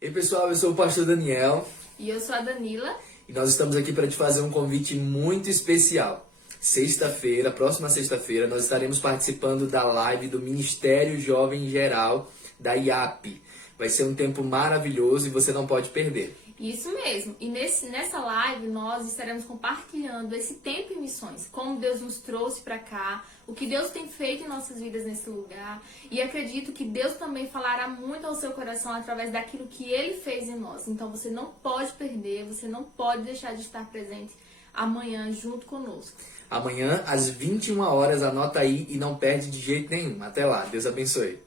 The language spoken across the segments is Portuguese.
Ei pessoal, eu sou o pastor Daniel E eu sou a Danila. e nós estamos aqui para te fazer um convite muito especial. Sexta-feira, próxima sexta-feira, nós estaremos participando da live do Ministério Jovem Geral da IAP. Vai ser um tempo maravilhoso e você não pode perder. Isso mesmo. E nessa live nós estaremos compartilhando esse tempo em missões, como Deus nos trouxe para cá, o que Deus tem feito em nossas vidas nesse lugar. E acredito que Deus também falará muito ao seu coração através daquilo que Ele fez em nós. Então você não pode perder, você não pode deixar de estar presente amanhã junto conosco. Amanhã, às 21 horas, anota aí e não perde de jeito nenhum. Até lá, Deus abençoe.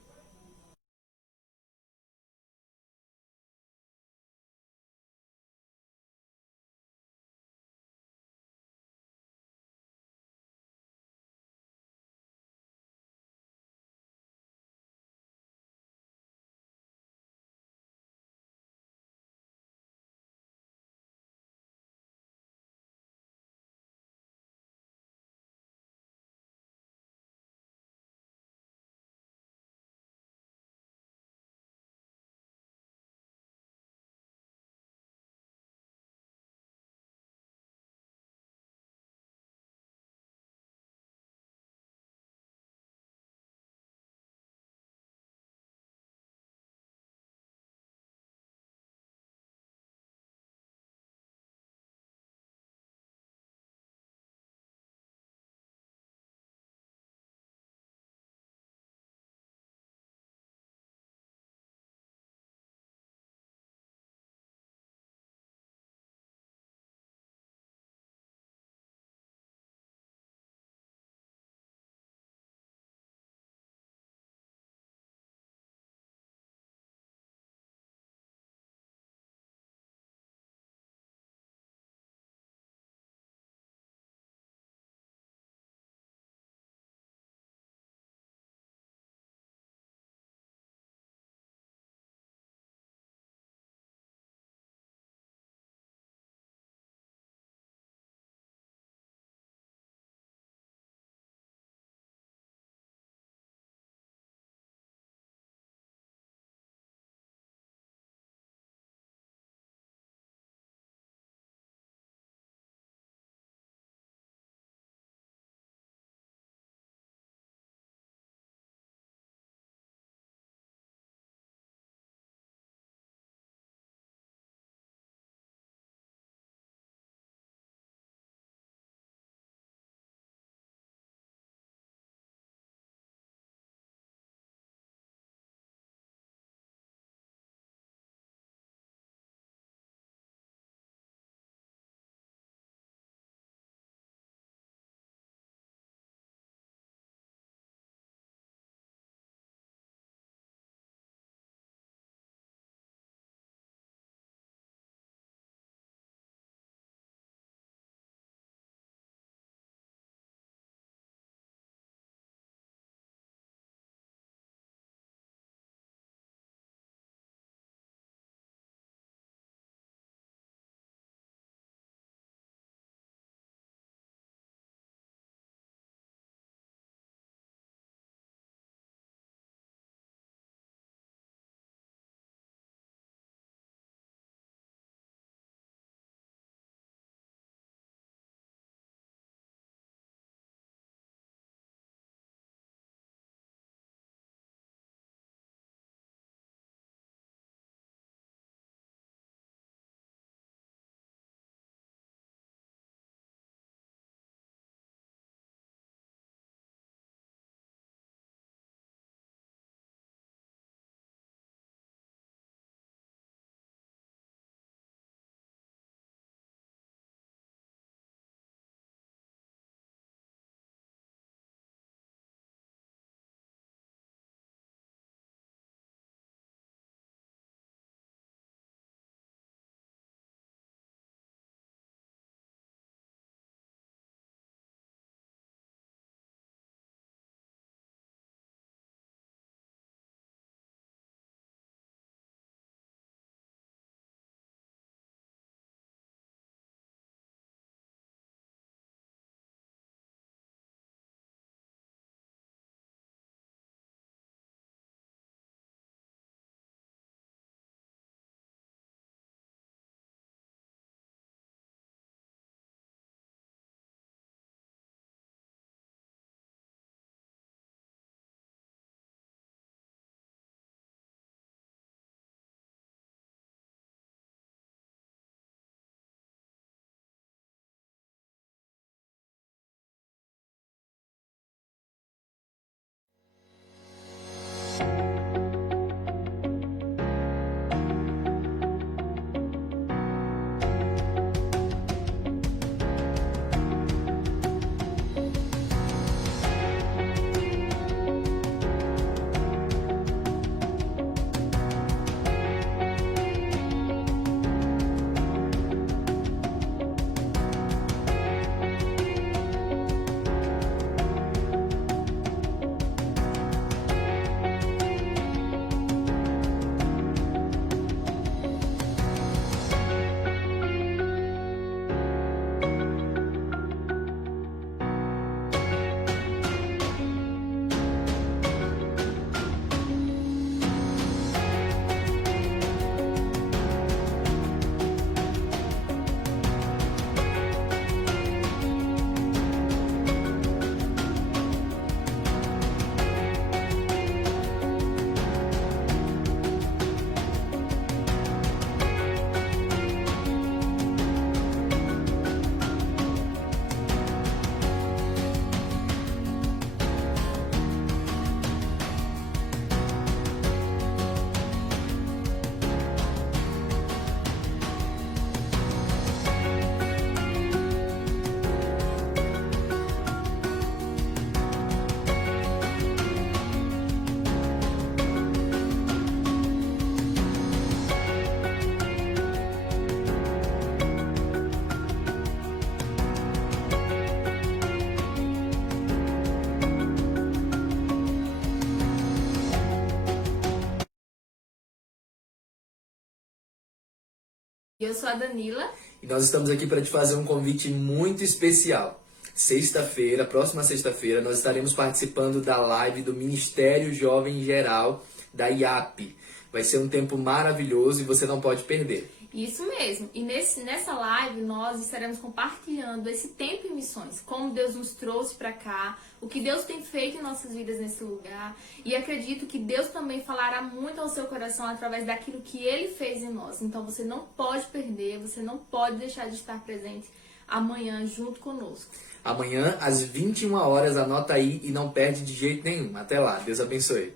Eu sou a Danila. E nós estamos aqui para te fazer um convite muito especial. Sexta-feira, próxima sexta-feira, nós estaremos participando da live do Ministério Jovem Geral da IAP. Vai ser um tempo maravilhoso e você não pode perder. Isso mesmo. E nessa live nós estaremos compartilhando esse tempo em missões, como Deus nos trouxe para cá, o que Deus tem feito em nossas vidas nesse lugar. E acredito que Deus também falará muito ao seu coração através daquilo que Ele fez em nós. Então você não pode perder, você não pode deixar de estar presente amanhã junto conosco. Amanhã, às 21 horas, anota aí e não perde de jeito nenhum. Até lá, Deus abençoe.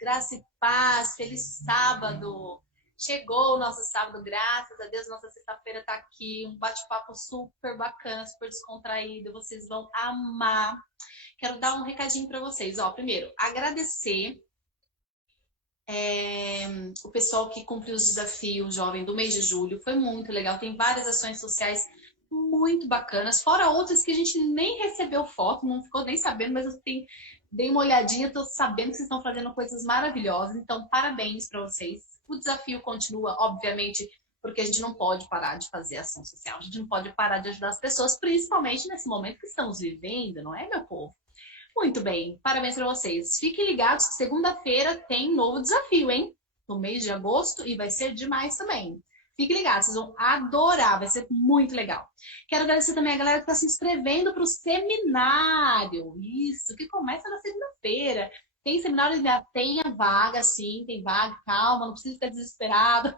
Graça e paz, feliz sábado. Chegou o nosso sábado, graças a Deus, nossa sexta-feira tá aqui, um bate-papo super bacana, super descontraído, vocês vão amar. Quero dar um recadinho para vocês. Primeiro, agradecer o pessoal que cumpriu os desafios jovem do mês de julho, foi muito legal, tem várias ações sociais muito bacanas, fora outras que a gente nem recebeu foto, não ficou nem sabendo, mas eu dei uma olhadinha, estou sabendo que vocês estão fazendo coisas maravilhosas, então parabéns para vocês. O desafio continua, obviamente, porque a gente não pode parar de fazer ação social, a gente não pode parar de ajudar as pessoas, principalmente nesse momento que estamos vivendo, não é, meu povo? Muito bem, parabéns para vocês. Fiquem ligados que segunda-feira tem novo desafio, hein? No mês de agosto, e vai ser demais também. Fiquem ligados, vocês vão adorar, vai ser muito legal. Quero agradecer também a galera que está se inscrevendo para o seminário. Isso, que começa na segunda-feira. Tem seminário, ainda tem a vaga, sim, tem vaga, calma, não precisa ficar desesperado.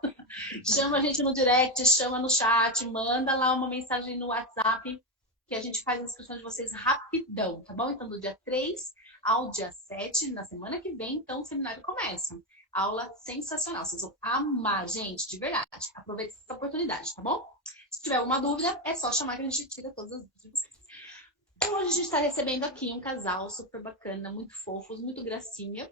Chama a gente no direct, chama no chat, manda lá uma mensagem no WhatsApp, que a gente faz a inscrição de vocês rapidão, tá bom? Então, do dia 3 ao dia 7, na semana que vem, então, o seminário começa. Aula sensacional, vocês vão amar, gente, de verdade. Aproveite essa oportunidade, tá bom? Se tiver alguma dúvida, é só chamar que a gente tira todas as dúvidas de vocês. Então, hoje a gente está recebendo aqui um casal super bacana, muito fofos, muito gracinha.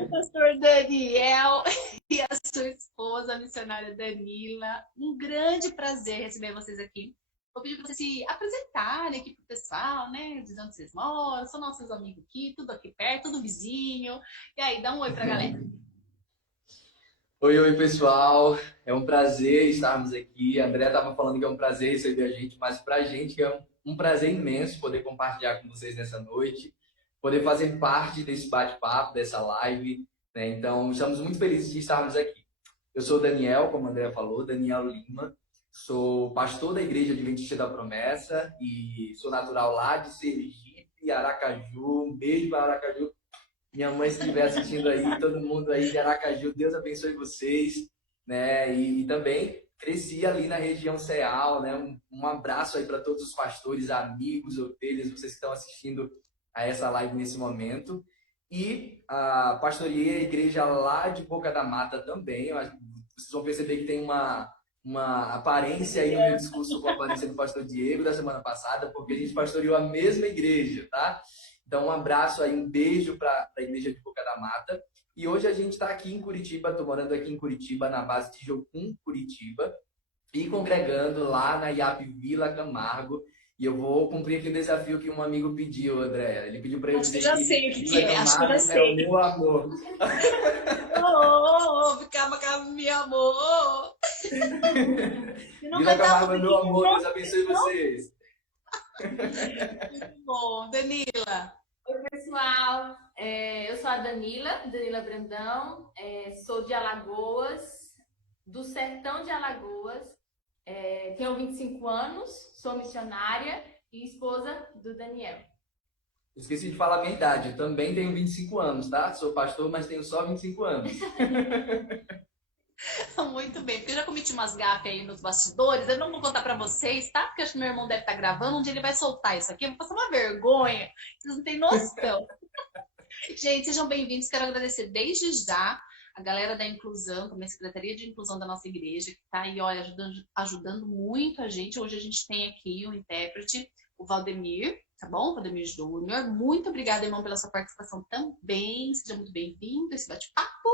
O pastor Daniel e a sua esposa, a missionária Danila. Um grande prazer receber vocês aqui. Vou pedir para vocês se apresentarem aqui pro pessoal, né? De onde vocês moram, são nossos amigos aqui, tudo aqui perto, tudo vizinho. E aí, dá um oi pra galera. Oi, pessoal. É um prazer estarmos aqui. A André estava falando que é um prazer receber a gente, mas para a gente é um prazer imenso poder compartilhar com vocês nessa noite, poder fazer parte desse bate-papo, dessa live, né? Então, estamos muito felizes de estarmos aqui. Eu sou o Daniel, como a André falou, Daniel Lima. Sou pastor da Igreja Adventista da Promessa e sou natural lá de Sergipe, Aracaju. Um beijo para Aracaju. Minha mãe, se estiver assistindo aí, todo mundo aí de Aracaju, Deus abençoe vocês, né? E também cresci ali na região Ceal, né? Um abraço aí para todos os pastores, amigos, ovelhas, vocês que estão assistindo a essa live nesse momento. E pastoreei a igreja lá de Boca da Mata também. Vocês vão perceber que tem uma aparência aí no meu discurso com a aparência do pastor Diego da semana passada, porque a gente pastoreou a mesma igreja, tá? Então, um abraço aí, um beijo para a igreja de Boca da Mata. E hoje a gente está aqui em Curitiba, estou morando aqui em Curitiba, na base de Jocum, Curitiba, e congregando lá na IAP Vila Camargo. E eu vou cumprir aqui o desafio que um amigo pediu, André. Ele pediu para eu dizer que já sei o que é, acho que eu já sei. É o meu amor. Calma, meu amor. Vila Camargo é meu amor, Deus abençoe vocês. Muito bom. Danila. Oi, pessoal. Eu sou a Danila Brandão. Sou de Alagoas, do sertão de Alagoas. Tenho 25 anos, sou missionária e esposa do Daniel. Esqueci de falar a minha idade, eu também tenho 25 anos, tá? Sou pastor, mas tenho só 25 anos. Muito bem, porque eu já cometi umas gafes aí nos bastidores, eu não vou contar pra vocês, tá? Porque acho que meu irmão deve estar gravando, um dia ele vai soltar isso aqui, eu vou passar uma vergonha, vocês não têm noção. Gente, sejam bem-vindos, quero agradecer desde já a galera da inclusão, também a Secretaria de Inclusão da nossa igreja, que tá aí, olha, ajudando muito a gente. Hoje a gente tem aqui o intérprete, o Valdemir, tá bom? Valdemir Júnior. Muito obrigada, irmão, pela sua participação também. Seja muito bem-vindo a esse bate-papo.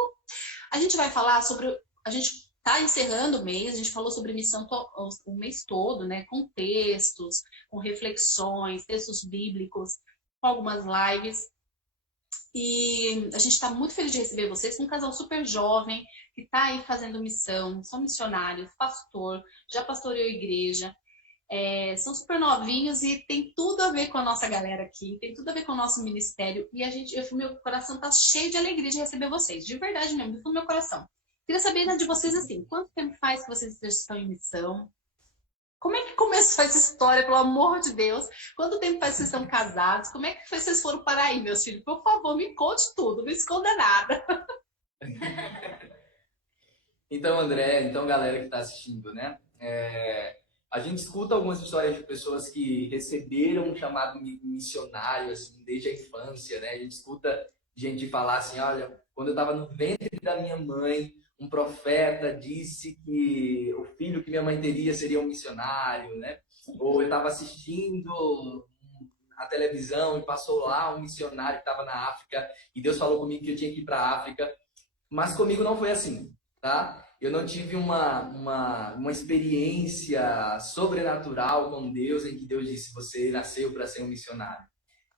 A gente vai falar sobre... A gente está encerrando o mês, a gente falou sobre missão o mês todo, né? Com textos, com reflexões, textos bíblicos, com algumas lives. E a gente está muito feliz de receber vocês, um casal super jovem, que está aí fazendo missão, são missionários, pastor, já pastoreou a igreja, são super novinhos e tem tudo a ver com a nossa galera aqui, tem tudo a ver com o nosso ministério. E meu coração está cheio de alegria de receber vocês, de verdade mesmo, do fundo do meu coração. Queria saber, né, de vocês assim, quanto tempo faz que vocês estão em missão? Como é que começou essa história, pelo amor de Deus? Quanto tempo faz que vocês estão casados? Como é que vocês foram parar aí, meus filhos? Por favor, me conte tudo, não esconda nada. Então, André, galera que está assistindo, né? A gente escuta algumas histórias de pessoas que receberam um chamado missionário, assim, desde a infância, né? A gente escuta gente falar assim, olha, quando eu estava no ventre da minha mãe, um profeta disse que o filho que minha mãe teria seria um missionário, né? Ou eu estava assistindo a televisão e passou lá um missionário que estava na África e Deus falou comigo que eu tinha que ir para a África. Mas comigo não foi assim, tá? Eu não tive uma experiência sobrenatural com Deus em que Deus disse, você nasceu para ser um missionário.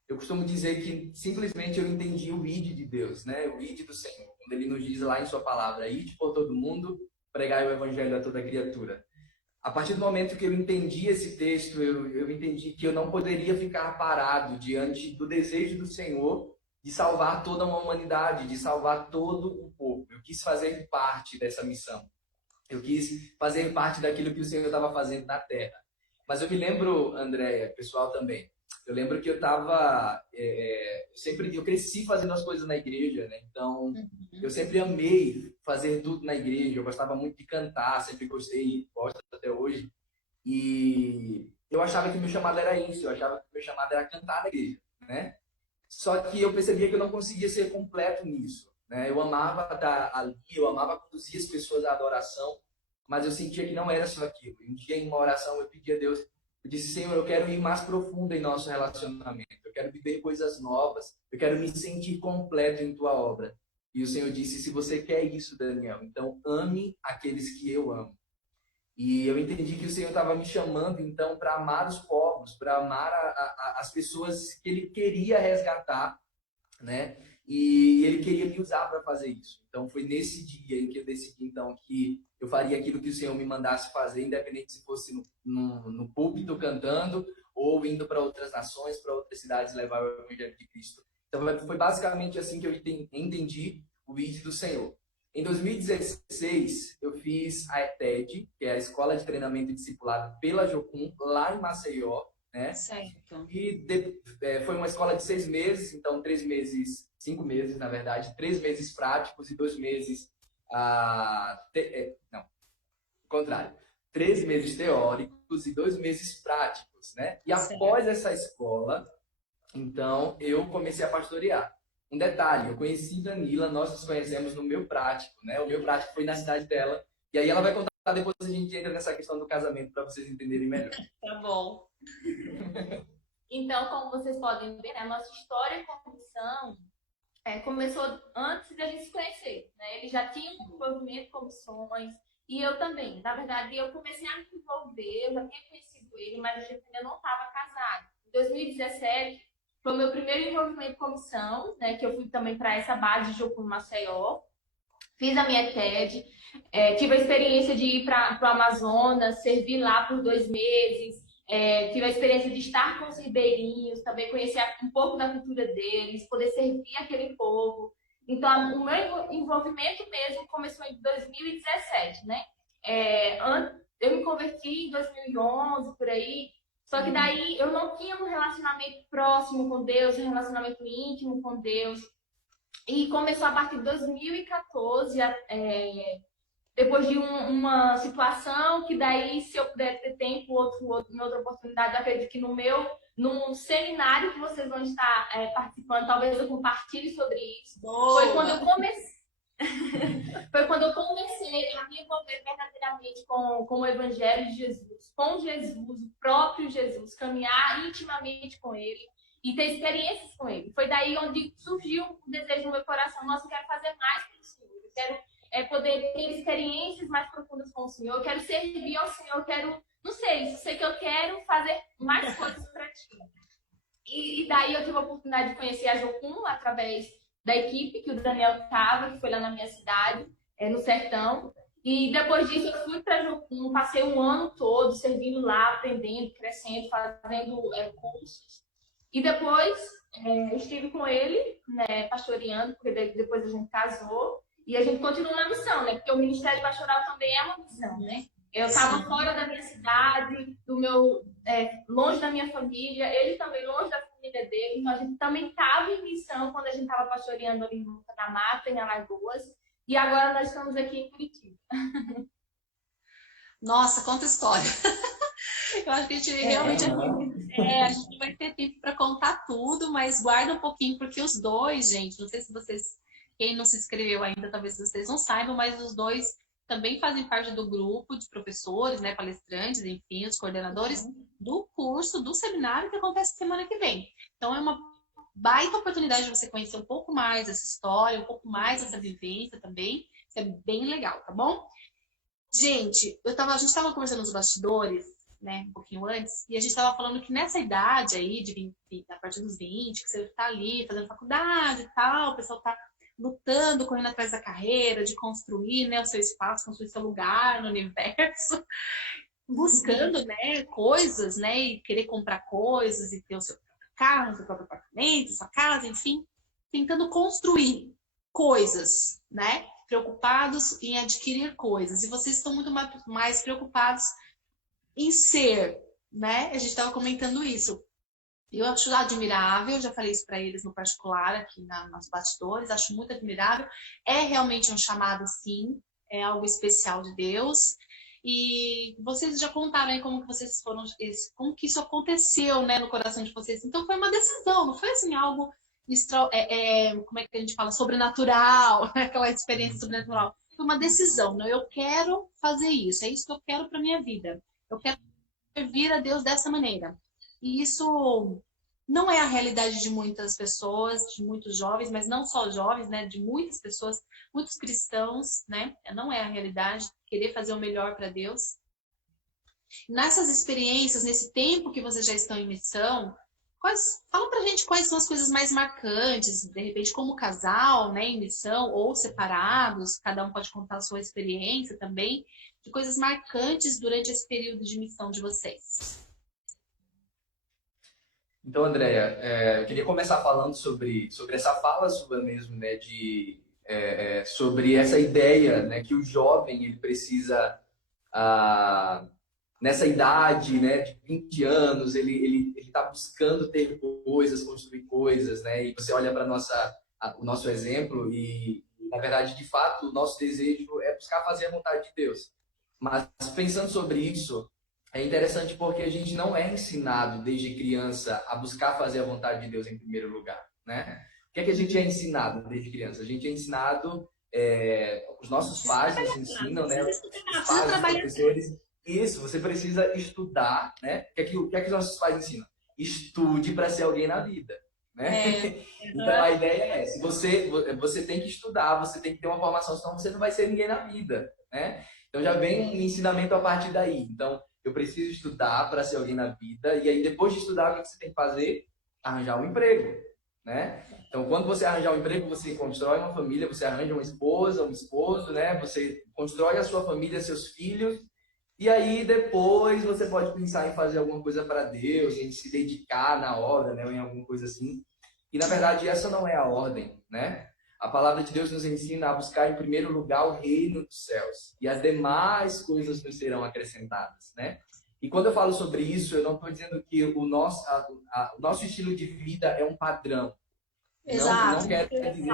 Eu costumo dizer que simplesmente eu entendi o id de Deus, né? O id do Senhor. Quando ele nos diz lá em sua palavra, ide por todo mundo, pregai o evangelho a toda criatura. A partir do momento que eu entendi esse texto, eu entendi que eu não poderia ficar parado diante do desejo do Senhor de salvar toda uma humanidade, de salvar todo o povo. Eu quis fazer parte dessa missão. Eu quis fazer parte daquilo que o Senhor estava fazendo na Terra. Mas eu me lembro, Andréia, pessoal também, eu lembro que eu estava... eu cresci fazendo as coisas na igreja, né? Então, eu sempre amei fazer tudo na igreja. Eu gostava muito de cantar, sempre gostei, gosto até hoje. E eu achava que meu chamado era isso, eu achava que meu chamado era cantar na igreja, né? Só que eu percebia que eu não conseguia ser completo nisso, né? Eu amava estar ali, eu amava conduzir as pessoas à adoração, mas eu sentia que não era só aquilo. Um dia, em uma oração, eu pedi a Deus, eu disse, Senhor, eu quero ir mais profundo em nosso relacionamento, eu quero viver coisas novas, eu quero me sentir completo em tua obra. E o Senhor disse, se você quer isso, Daniel, então ame aqueles que eu amo. E eu entendi que o Senhor estava me chamando, então, para amar os povos, para amar as pessoas que Ele queria resgatar, né? E Ele queria me usar para fazer isso. Então, foi nesse dia em que eu decidi, então, que eu faria aquilo que o Senhor me mandasse fazer, independente se fosse no púlpito cantando ou indo para outras nações, para outras cidades, levar o Evangelho de Cristo. Então, foi basicamente assim que eu entendi o ID do Senhor. Em 2016, eu fiz a ETED, que é a Escola de Treinamento e Discipulado pela Jocum, lá em Maceió, né? Certo. E foi uma escola de 6 meses, então 3 meses, 5 meses, na verdade, 3 meses práticos e 2 meses... não, ao contrário. 3 meses teóricos e 2 meses práticos, né? E após essa escola, então, eu comecei a pastorear. Um detalhe, eu conheci Danila, nós nos conhecemos no meu prático, né? O meu prático foi na cidade dela. E aí ela vai contar, depois a gente entra nessa questão do casamento para vocês entenderem melhor. Tá bom. Então, como vocês podem ver, a nossa história com missão começou antes da gente se conhecer, né? Ele já tinha um envolvimento com missões e eu também. Na verdade, eu comecei a me envolver, eu já tinha conhecido ele, mas a gente ainda não estava casado. Em 2017, foi o meu primeiro envolvimento com missão, né? Que eu fui também para essa base de Jocum Maceió. Fiz a minha TED, tive a experiência de ir para o Amazonas, servir lá por 2 meses, tive a experiência de estar com os ribeirinhos, também conhecer um pouco da cultura deles, poder servir aquele povo. Então, o meu envolvimento mesmo começou em 2017, né? Eu me converti em 2011, por aí, só que daí eu não tinha um relacionamento próximo com Deus, um relacionamento íntimo com Deus. E começou a partir de 2014, depois de uma situação que daí, se eu puder ter tempo, em outra oportunidade, eu acredito que num seminário que vocês vão estar participando, talvez eu compartilhe sobre isso. Boa. Foi quando eu comecei. Foi quando eu comecei a me envolver verdadeiramente com o Evangelho de Jesus, com Jesus, o próprio Jesus, caminhar intimamente com Ele e ter experiências com Ele. Foi daí onde surgiu o desejo no meu coração: nossa, eu quero fazer mais pelo Senhor, eu quero poder ter experiências mais profundas com o Senhor, eu quero servir ao Senhor, eu quero, não sei que eu quero fazer mais coisas para Ti. E daí eu tive a oportunidade de conhecer a Jocum através da equipe que o Daniel estava, que foi lá na minha cidade, no sertão. E depois disso eu fui para Jocum, passei um ano todo servindo lá, aprendendo, crescendo, fazendo cursos. E depois estive com ele, né, pastoreando, porque depois a gente casou. E a gente continuou na missão, né? Porque o ministério pastoral também é uma missão, né? Eu estava fora da minha cidade, longe da minha família, ele também longe da família dele. Então a gente também estava em missão quando a gente estava pastoreando ali em Boca da Mata, em Alagoas. E agora nós estamos aqui em Curitiba. Nossa, conta história. Eu acho que a gente realmente a gente vai ter tempo para contar tudo, mas guarda um pouquinho, porque os dois, gente, não sei se vocês, quem não se inscreveu ainda, talvez vocês não saibam, mas os dois também fazem parte do grupo de professores, né, palestrantes, enfim, os coordenadores do curso, do seminário que acontece semana que vem. Então é uma baita oportunidade de você conhecer um pouco mais essa história, um pouco mais essa vivência também. Isso é bem legal, tá bom? Gente, a gente estava conversando nos bastidores, né, um pouquinho antes, e a gente estava falando que nessa idade aí, de 20, a partir dos 20, que você está ali fazendo faculdade e tal, o pessoal está lutando, correndo atrás da carreira, de construir, né, o seu espaço, construir seu lugar no universo, buscando, né, coisas, né, e querer comprar coisas e ter o seu próprio carro, o seu próprio apartamento, sua casa, enfim, tentando construir coisas, né, preocupados em adquirir coisas. E vocês estão muito mais preocupados em ser, né? A gente estava comentando isso. Eu acho admirável, já falei isso para eles no particular, aqui nos bastidores, acho muito admirável. É realmente um chamado, sim, é algo especial de Deus. E vocês já contaram aí como que vocês foram, como que isso aconteceu, né, no coração de vocês. Então foi uma decisão, não foi assim algo como é que a gente fala, sobrenatural, aquela experiência sobrenatural. Foi uma decisão, não? Eu quero fazer isso, é isso que eu quero para minha vida. Eu quero servir a Deus dessa maneira. E isso não é a realidade de muitas pessoas, de muitos jovens, mas não só jovens, né? De muitas pessoas, muitos cristãos, né? Não é a realidade querer fazer o melhor para Deus. Nessas experiências, nesse tempo que vocês já estão em missão, fala pra gente quais são as coisas mais marcantes, de repente como casal, né, em missão, ou separados, cada um pode contar a sua experiência também, de coisas marcantes durante esse período de missão de vocês. Então, Andréia, eu queria começar falando sobre essa fala sua mesmo, né, sobre essa ideia, né, que o jovem ele precisa, nessa idade, né, de 20 anos, ele está buscando ter coisas, construir coisas, né, e você olha para o nosso exemplo e, na verdade, de fato, o nosso desejo é buscar fazer a vontade de Deus. Mas, pensando sobre isso, é interessante porque a gente não é ensinado desde criança a buscar fazer a vontade de Deus em primeiro lugar, né? O que é que a gente é ensinado desde criança? A gente é ensinado, os nossos pais nos ensinam, né? Os pais, os professores. Isso, você precisa estudar, né? O que é que os nossos pais ensinam? Estude para ser alguém na vida, né? Então a ideia é, se você tem que estudar, você tem que ter uma formação, senão você não vai ser ninguém na vida, né? Então já vem um ensinamento a partir daí. Então eu preciso estudar para ser alguém na vida e aí depois de estudar o que você tem que fazer? Arranjar um emprego, né? Então quando você arranjar um emprego, você constrói uma família, você arranja uma esposa, um esposo, né? Você constrói a sua família, seus filhos. E aí depois você pode pensar em fazer alguma coisa para Deus, em se dedicar na obra, né, ou em alguma coisa assim. E na verdade essa não é a ordem, né? A palavra de Deus nos ensina a buscar em primeiro lugar o reino dos céus e as demais coisas nos serão acrescentadas, né? E quando eu falo sobre isso, eu não estou dizendo que o nosso estilo de vida é um padrão. Exato. Não quero dizer,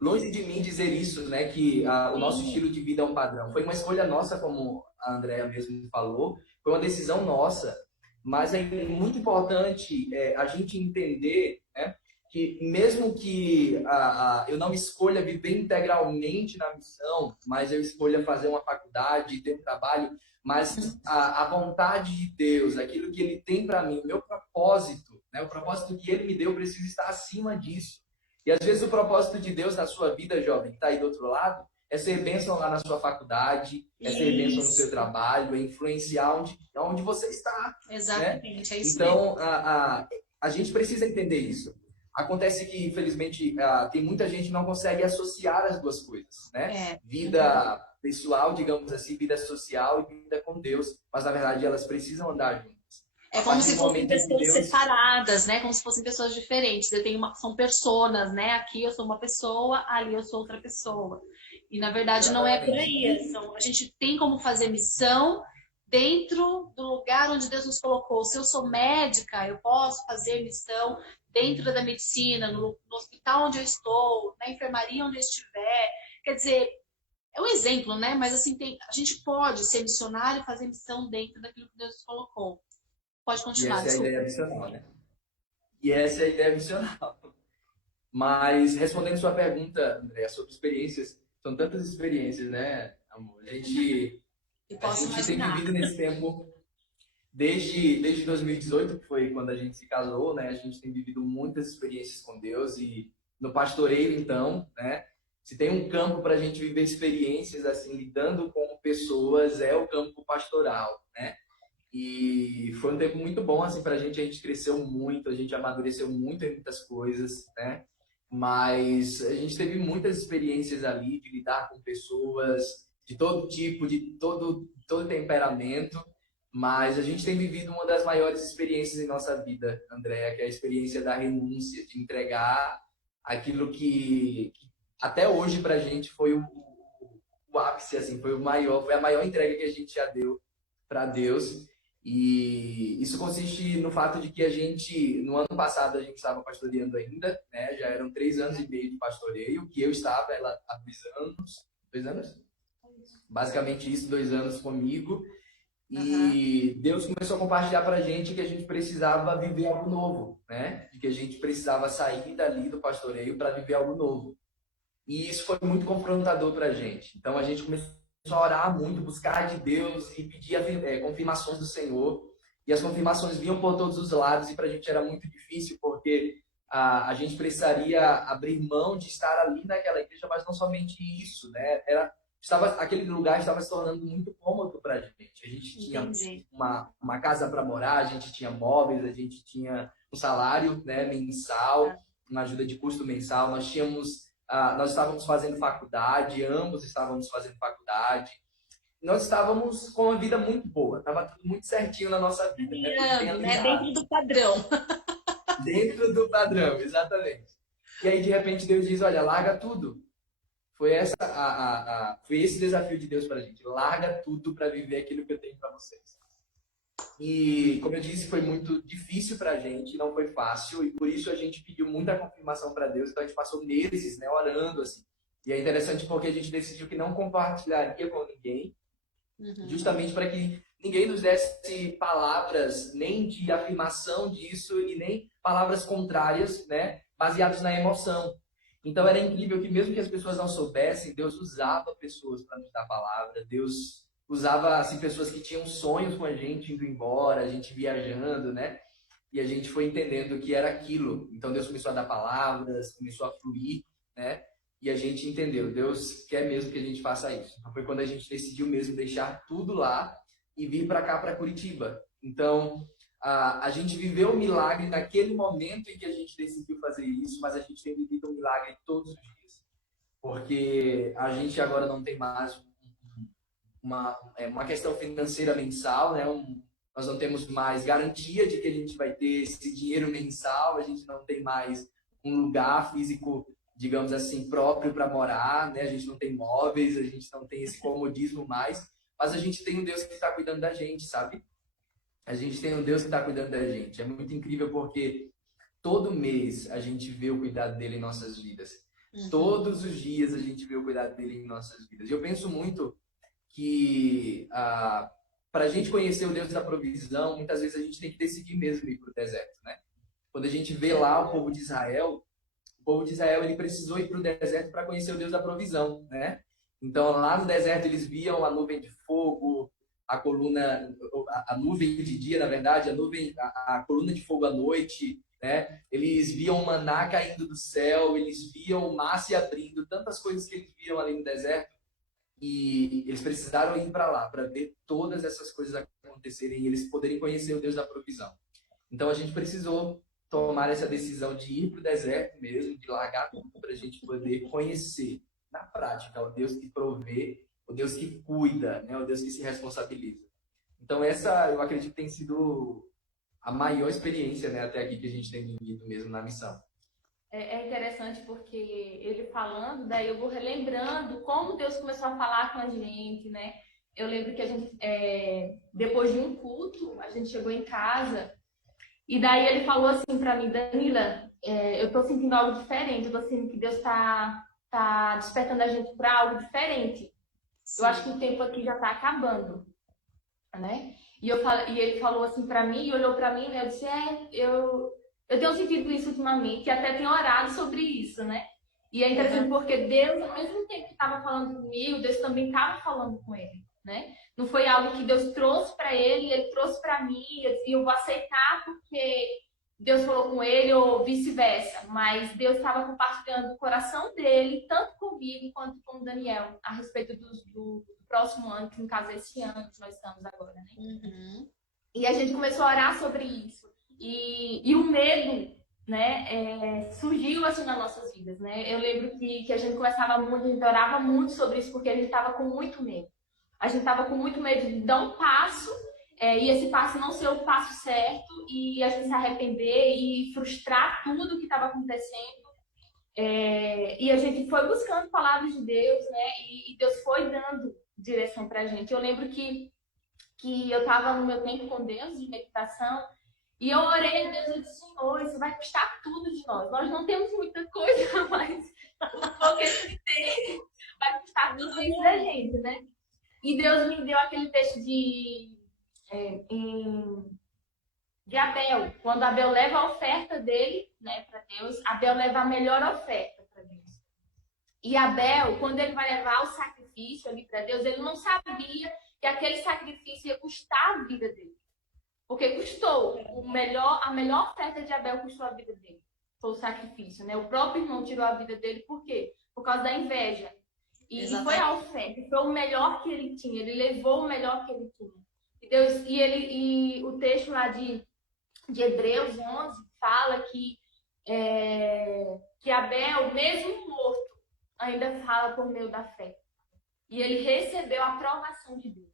longe de mim dizer isso, né, que o nosso estilo de vida é um padrão. Foi uma escolha nossa, como a Andréa mesmo falou, foi uma decisão nossa, mas é muito importante a gente entender, né, que mesmo que eu não escolha viver integralmente na missão, mas eu escolha fazer uma faculdade, ter um trabalho, mas a vontade de Deus, aquilo que Ele tem para mim, o meu propósito, né, o propósito que Ele me deu, precisa estar acima disso. E às vezes o propósito de Deus na sua vida, jovem, que está aí do outro lado, é ser bênção lá na sua faculdade, é ser bênção no seu trabalho, é influenciar onde você está. Exatamente, né? É isso então, mesmo. a gente precisa entender isso. Acontece que, infelizmente, tem muita gente que não consegue associar as duas coisas, né? Vida pessoal, digamos assim, vida social e vida com Deus. Mas, na verdade, elas precisam andar juntas. É como se fossem pessoas separadas, né? Como se fossem pessoas diferentes. São personas, né? Aqui eu sou uma pessoa, ali eu sou outra pessoa. E na verdade não é por aí. A gente tem como fazer missão dentro do lugar onde Deus nos colocou. Se eu sou médica, eu posso fazer missão dentro da medicina, no hospital onde eu estou, na enfermaria onde eu estiver. Quer dizer, é um exemplo, né? Mas assim, a gente pode ser missionário e fazer missão dentro daquilo que Deus colocou. Pode E continuar, essa é a desculpa. ideia missional, né? E essa é a ideia missional. Mas, respondendo sua pergunta, André, sobre experiências, são tantas experiências, né, amor? Eu A posso gente tem imaginar. vivido nesse tempo desde 2018, que foi quando a gente se casou, né? A gente tem vivido muitas experiências com Deus e no pastoreio, então, né? Se tem um campo para a gente viver experiências assim, lidando com pessoas, é o campo pastoral, né? E foi um tempo muito bom assim para a gente cresceu muito, a gente amadureceu muito em muitas coisas, né? Mas a gente teve muitas experiências ali de lidar com pessoas de todo tipo, de todo temperamento, mas a gente tem vivido uma das maiores experiências em nossa vida, Andréa, que é a experiência da renúncia, de entregar aquilo que até hoje para a gente foi o ápice, assim, foi a maior entrega que a gente já deu para Deus. E isso consiste no fato de que a gente, no ano passado, a gente estava pastoreando ainda, né? Já eram 3 anos e meio de pastoreio, que eu estava ela, há 2 anos. 2 anos? Basicamente isso, 2 anos comigo. Aham. E Deus começou a compartilhar para a gente que a gente precisava viver algo novo, né? De que a gente precisava sair dali do pastoreio para viver algo novo. E isso foi muito confrontador para a gente. Então a gente começou a orar muito, buscar de Deus e pedir confirmações do Senhor. E as confirmações vinham por todos os lados e para a gente era muito difícil porque a gente precisaria abrir mão de estar ali naquela igreja, mas não somente isso, né? Aquele lugar estava se tornando muito cômodo para a gente. A gente tinha Entendi. uma casa para morar, a gente tinha móveis, a gente tinha um salário, né, mensal, uma ajuda de custo mensal. Nós estávamos fazendo faculdade, ambos estávamos fazendo faculdade. Nós estávamos com uma vida muito boa, estava tudo muito certinho na nossa vida, né? Tudo bem Caminhando, né? alinhado. Dentro do padrão. Dentro do padrão, exatamente. E aí, de repente, Deus diz, olha, larga tudo. Foi esse desafio de Deus para a gente. Larga tudo para viver aquilo que eu tenho para vocês. E, como eu disse, foi muito difícil para a gente, não foi fácil, e por isso a gente pediu muita confirmação para Deus, então a gente passou meses, né, orando, assim. E é interessante porque a gente decidiu que não compartilharia com ninguém, justamente para que ninguém nos desse palavras nem de afirmação disso e nem palavras contrárias, né, baseadas na emoção. Então era incrível que mesmo que as pessoas não soubessem, Deus usava pessoas para nos dar a palavra, Deus usava assim pessoas que tinham sonhos com a gente indo embora, a gente viajando, né? E a gente foi entendendo que era aquilo. Então Deus começou a dar palavras, começou a fluir, né? E a gente entendeu, Deus quer mesmo que a gente faça isso. Então foi quando a gente decidiu mesmo deixar tudo lá e vir para cá, para Curitiba. Então a gente viveu o milagre naquele momento em que a gente decidiu fazer isso, mas a gente tem vivido um milagre todos os dias. Porque a gente agora não tem mais uma questão financeira mensal, né? Nós não temos mais garantia de que a gente vai ter esse dinheiro mensal, a gente não tem mais um lugar físico, digamos assim, próprio para morar, né? A gente não tem móveis, a gente não tem esse comodismo mais, mas a gente tem um Deus que está cuidando da gente, sabe? A gente tem um Deus que está cuidando da gente. É muito incrível porque todo mês a gente vê o cuidado dele em nossas vidas. Todos os dias a gente vê o cuidado dele em nossas vidas. E eu penso muito que para a gente conhecer o Deus da provisão, muitas vezes a gente tem que decidir mesmo ir para o deserto, né? Quando a gente vê lá o povo de Israel ele precisou ir para o deserto para conhecer o Deus da provisão, né? Então lá no deserto eles viam a nuvem de fogo, a nuvem de dia, na verdade, a coluna de fogo à noite, né? Eles viam o maná caindo do céu, eles viam o mar se abrindo, tantas coisas que eles viam ali no deserto. E eles precisaram ir para lá, para ver todas essas coisas acontecerem e eles poderem conhecer o Deus da provisão. Então a gente precisou tomar essa decisão de ir para o deserto mesmo, de largar tudo para a gente poder conhecer na prática o Deus que provê, o Deus que cuida, né? O Deus que se responsabiliza. Então essa eu acredito que tem sido a maior experiência, né, até aqui que a gente tem vivido mesmo na missão. É interessante porque ele falando, daí eu vou relembrando como Deus começou a falar com a gente, né? Eu lembro que a gente, depois de um culto, a gente chegou em casa e daí ele falou assim pra mim, Danila, eu tô sentindo algo diferente, eu tô sentindo que Deus tá despertando a gente pra algo diferente. Eu acho que o tempo aqui já tá acabando, né? E ele falou assim pra mim, e olhou pra mim, né? Eu disse, eu tenho sentido isso ultimamente, e até tenho orado sobre isso, né? E é interessante porque Deus, ao mesmo tempo que estava falando comigo, Deus também estava falando com ele, né? Não foi algo que Deus trouxe para ele, ele trouxe para mim, e eu vou aceitar porque Deus falou com ele, ou vice-versa. Mas Deus estava compartilhando o coração dele, tanto comigo quanto com o Daniel, a respeito do próximo ano, que no caso é esse ano que nós estamos agora, né? E a gente começou a orar sobre isso. E o medo, né, surgiu assim nas nossas vidas, né? Eu lembro que a gente conversava muito, a gente orava muito sobre isso, porque a gente estava com muito medo. A gente estava com muito medo de dar um passo, e esse passo não ser o passo certo, e a gente se arrepender e frustrar tudo que estava acontecendo. E a gente foi buscando palavras de Deus, né? E Deus foi dando direção pra gente. Eu lembro que eu estava no meu tempo com Deus, de meditação, e eu orei a Deus, eu disse, Senhor, isso vai custar tudo de nós. Nós não temos muita coisa, mas o pouco que a gente tem vai custar tudo isso da gente, né? E Deus me deu aquele texto de Abel. Quando Abel leva a oferta dele, né, para Deus, Abel leva a melhor oferta para Deus. E Abel, quando ele vai levar o sacrifício ali para Deus, ele não sabia que aquele sacrifício ia custar a vida dele. Porque custou. A melhor oferta de Abel custou a vida dele. Foi o sacrifício, né? O próprio irmão tirou a vida dele, por quê? Por causa da inveja. E foi a oferta, foi o melhor que ele tinha. Ele levou o melhor que ele tinha. E o texto lá de Hebreus 11 fala que Abel, mesmo morto, ainda fala por meio da fé. E ele recebeu a aprovação de Deus.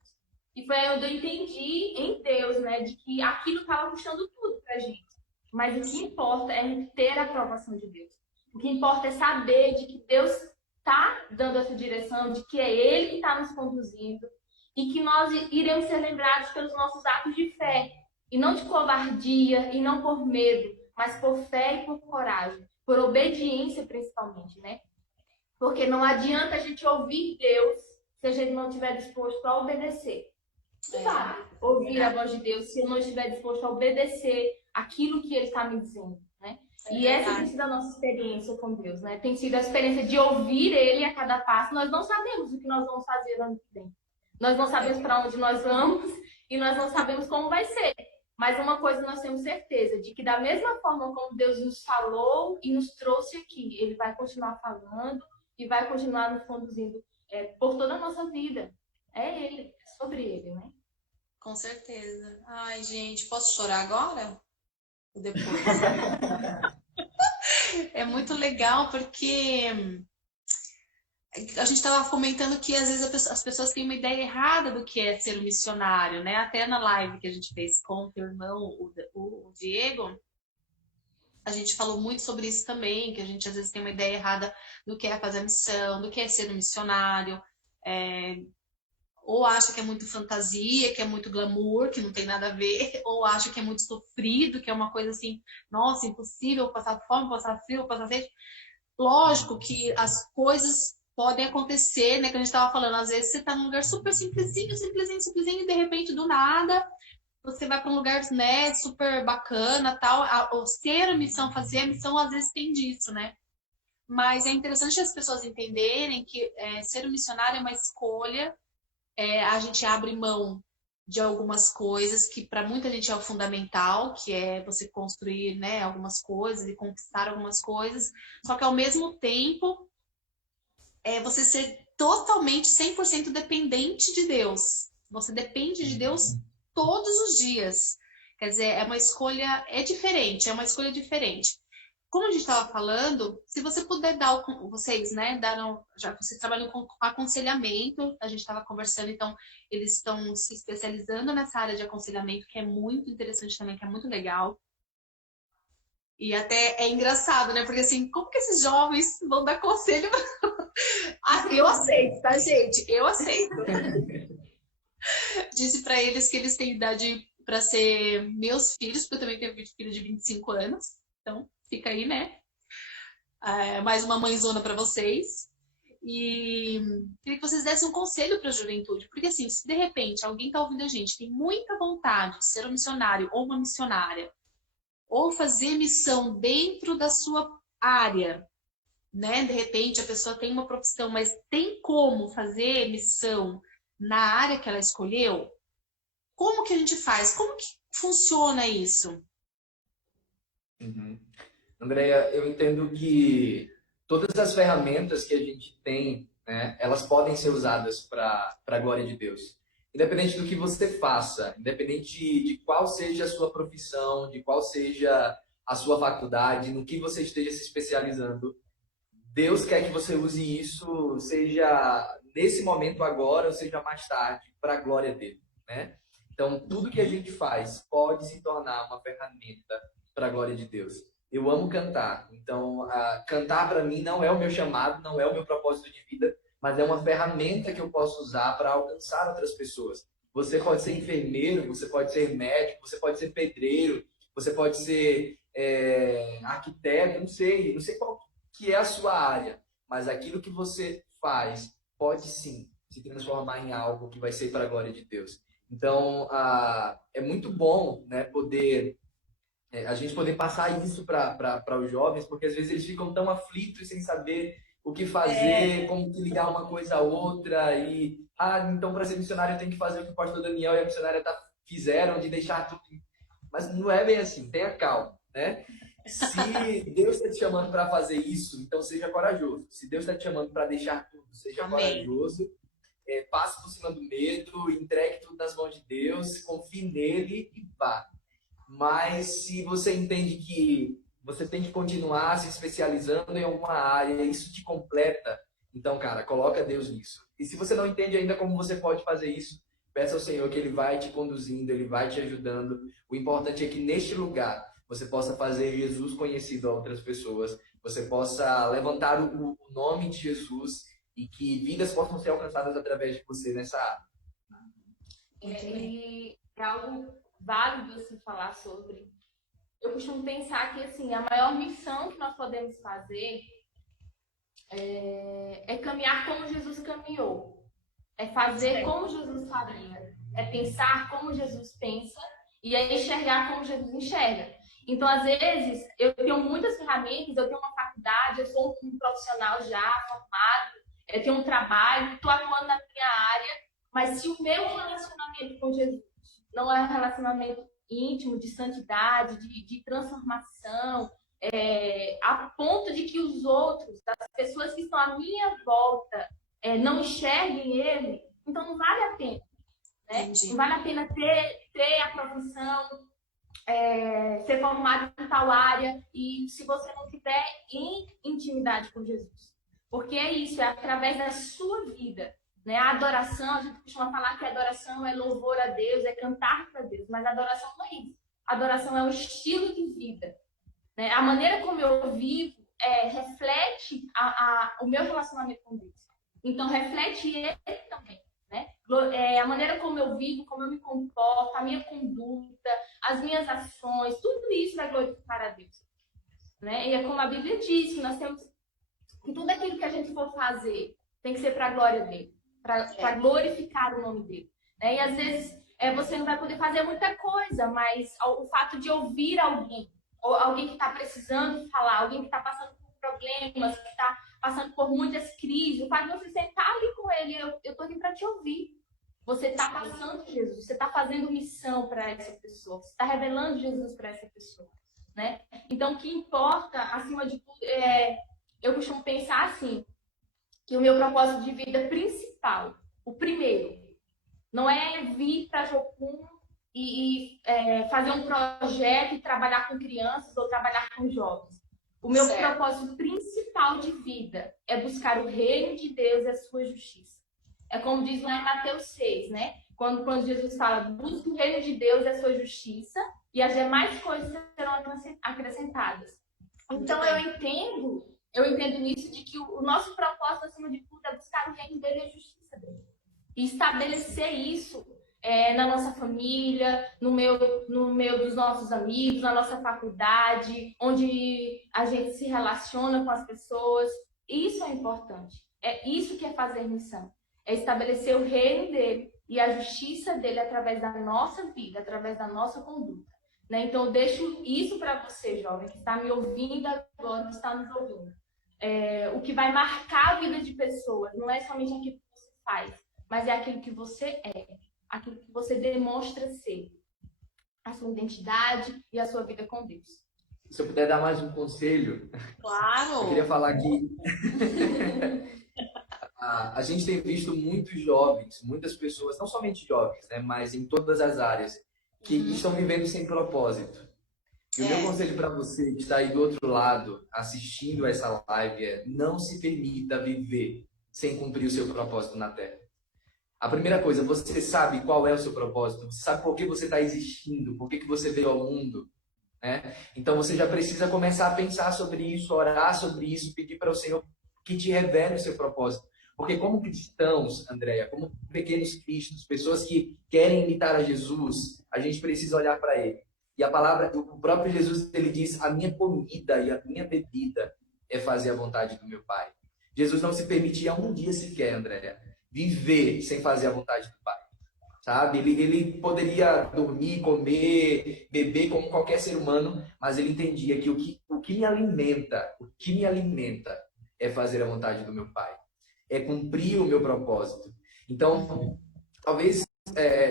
E foi aí onde eu entendi em Deus, né, de que aquilo estava custando tudo pra gente. Mas o que importa é ter a aprovação de Deus. O que importa é saber de que Deus está dando essa direção, de que é Ele que está nos conduzindo e que nós iremos ser lembrados pelos nossos atos de fé. E não de covardia, e não por medo, mas por fé e por coragem. Por obediência, principalmente, né? Porque não adianta a gente ouvir Deus se a gente não estiver disposto a obedecer. Ouvir a voz de Deus se eu não estiver disposto a obedecer aquilo que Ele está me dizendo, né? E essa tem sido a nossa experiência com Deus, né? Tem sido a experiência de ouvir Ele a cada passo. Nós não sabemos o que nós vamos fazer no ano que vem. Nós não sabemos para onde nós vamos e nós não sabemos como vai ser. Mas uma coisa nós temos certeza, de que da mesma forma como Deus nos falou e nos trouxe aqui, Ele vai continuar falando e vai continuar nos conduzindo por toda a nossa vida. É Ele, é sobre Ele, né? Com certeza. Ai, gente, posso chorar agora? Ou depois? É muito legal porque a gente estava comentando que às vezes as pessoas têm uma ideia errada do que é ser um missionário, né? Até na live que a gente fez com o teu irmão, o Diego, a gente falou muito sobre isso também, que a gente às vezes tem uma ideia errada do que é fazer a missão, do que é ser um missionário, ou acha que é muito fantasia, que é muito glamour, que não tem nada a ver, ou acha que é muito sofrido, que é uma coisa assim, nossa, impossível, passar fome, passar frio, passar sede. Lógico que as coisas podem acontecer, né, que a gente estava falando, às vezes você tá num lugar super simplesinho, e de repente, do nada, você vai para um lugar, né, super bacana, tal, ou ser a missão, fazer a missão, às vezes tem disso, né? Mas é interessante as pessoas entenderem que ser um missionário é uma escolha, a gente abre mão de algumas coisas que para muita gente é o fundamental, que é você construir, né, algumas coisas e conquistar algumas coisas, só que ao mesmo tempo você ser totalmente 100% dependente de Deus. Você depende de Deus todos os dias. Quer dizer, é uma escolha, é uma escolha diferente. Como a gente estava falando, se você puder dar, vocês, né, já vocês trabalham com aconselhamento, a gente estava conversando, então eles estão se especializando nessa área de aconselhamento, que é muito interessante também, que é muito legal. E até é engraçado, né, porque assim, como que esses jovens vão dar conselho? Eu aceito, tá, gente? Eu aceito. Disse para eles que eles têm idade para ser meus filhos, porque eu também tenho filho de 25 anos, então fica aí, né? Mais uma mãezona para vocês. E queria que vocês dessem um conselho para a juventude, porque assim, se de repente alguém está ouvindo a gente, tem muita vontade de ser um missionário ou uma missionária, ou fazer missão dentro da sua área, né? De repente a pessoa tem uma profissão, mas tem como fazer missão na área que ela escolheu? Como que a gente faz? Como que funciona isso? Uhum. Andréia, eu entendo que todas as ferramentas que a gente tem, né, elas podem ser usadas para a glória de Deus. Independente do que você faça, independente de qual seja a sua profissão, de qual seja a sua faculdade, no que você esteja se especializando, Deus quer que você use isso, seja nesse momento agora, ou seja mais tarde, para a glória dele, né? Então, tudo que a gente faz pode se tornar uma ferramenta para a glória de Deus. Eu amo cantar, então cantar para mim não é o meu chamado, não é o meu propósito de vida, mas é uma ferramenta que eu posso usar para alcançar outras pessoas. Você pode ser enfermeiro, você pode ser médico, você pode ser pedreiro, você pode ser arquiteto, não sei qual que é a sua área, mas aquilo que você faz pode sim se transformar em algo que vai ser para a glória de Deus. Então, é muito bom, né, a gente poder passar isso para os jovens, porque às vezes eles ficam tão aflitos sem saber o que fazer, como que ligar uma coisa a outra, e, então para ser missionário eu tenho que fazer o que o pastor Daniel e a missionária fizeram, de deixar tudo. Mas não é bem assim, tenha calma, né? Se Deus está te chamando para fazer isso, então seja corajoso. Se Deus está te chamando para deixar tudo, seja Amém. corajoso. Passe por cima do medo, entregue tudo nas mãos de Deus, confie nele e vá. Mas se você entende que você tem que continuar se especializando em alguma área, isso te completa, então, cara, coloca Deus nisso. E se você não entende ainda como você pode fazer isso, peça ao Senhor que Ele vai te conduzindo, Ele vai te ajudando. O importante é que neste lugar você possa fazer Jesus conhecido a outras pessoas, você possa levantar o nome de Jesus e que vidas possam ser alcançadas através de você nessa área. E é algo válido assim falar sobre. Eu costumo pensar que assim, a maior missão que nós podemos fazer é caminhar como Jesus caminhou. É fazer como Jesus faria. É pensar como Jesus pensa e é enxergar como Jesus enxerga. Então, às vezes, eu tenho muitas ferramentas, eu tenho uma faculdade, eu sou um profissional já formado, eu tenho um trabalho, estou atuando na minha área, mas se o meu relacionamento com Jesus não é um relacionamento íntimo, de santidade, de transformação, a ponto de que os outros, as pessoas que estão à minha volta, não enxerguem ele, então não vale a pena. Né? Não vale a pena ter a profissão, ser formado em tal área, e se você não tiver em intimidade com Jesus. Porque é isso, é através da sua vida. Né? A adoração, a gente costuma falar que a adoração é louvor a Deus, é cantar para Deus, mas a adoração não é isso. A adoração é um estilo de vida. Né? A maneira como eu vivo reflete o meu relacionamento com Deus. Então, reflete ele também. Né? A maneira como eu vivo, como eu me comporto, a minha conduta, as minhas ações, tudo isso vai glorificar a Deus. Né? E é como a Bíblia diz, que nós temos que tudo aquilo que a gente for fazer tem que ser para a glória dele, para glorificar o nome dele. Né? E às vezes você não vai poder fazer muita coisa, mas o fato de ouvir alguém, ou alguém que está precisando falar, alguém que está passando por problemas, que está passando por muitas crises, o fato de você sentar ali com ele, eu estou aqui para te ouvir. Você está passando por Jesus, você está fazendo missão para essa pessoa, você está revelando Jesus para essa pessoa. Né? Então, o que importa, acima de tudo, eu costumo pensar assim, que o meu propósito de vida principal, o primeiro, não é vir para Jocum e fazer um projeto e trabalhar com crianças ou trabalhar com jovens. O meu propósito principal de vida é buscar o reino de Deus e a sua justiça. É como diz lá em Mateus 6, né? Quando Jesus fala, busque o reino de Deus e a sua justiça e as demais coisas serão acrescentadas. Então eu entendo nisso de que o nosso propósito, acima de tudo, é buscar o reino dele e a justiça dele. E estabelecer isso na nossa família, no meio dos nossos amigos, na nossa faculdade, onde a gente se relaciona com as pessoas. Isso é importante. É isso que é fazer missão. É estabelecer o reino dele e a justiça dele através da nossa vida, através da nossa conduta. Né? Então, eu deixo isso para você, jovem, que está me ouvindo agora, que está nos ouvindo. O que vai marcar a vida de pessoas não é somente aquilo que você faz, mas é aquilo que você é, aquilo que você demonstra ser, a sua identidade e a sua vida com Deus. Se eu puder dar mais um conselho, Claro! eu queria falar que a gente tem visto muitos jovens, muitas pessoas, não somente jovens, né, mas em todas as áreas, que estão vivendo sem propósito. E o meu conselho para você que está aí do outro lado, assistindo essa live, é: não se permita viver sem cumprir o seu propósito na Terra. A primeira coisa, você sabe qual é o seu propósito, você sabe por que você está existindo, por que você veio ao mundo, né? Então você já precisa começar a pensar sobre isso, orar sobre isso, pedir para o Senhor que te revele o seu propósito. Porque como cristãos, Andréia, como pequenos cristos, pessoas que querem imitar a Jesus, a gente precisa olhar para Ele. E a palavra, o próprio Jesus, ele diz: a minha comida e a minha bebida é fazer a vontade do meu Pai. Jesus não se permitia um dia sequer, Andréia, viver sem fazer a vontade do Pai. Sabe? Ele poderia dormir, comer, beber como qualquer ser humano, mas ele entendia que o que me alimenta é fazer a vontade do meu Pai, é cumprir o meu propósito. Então, talvez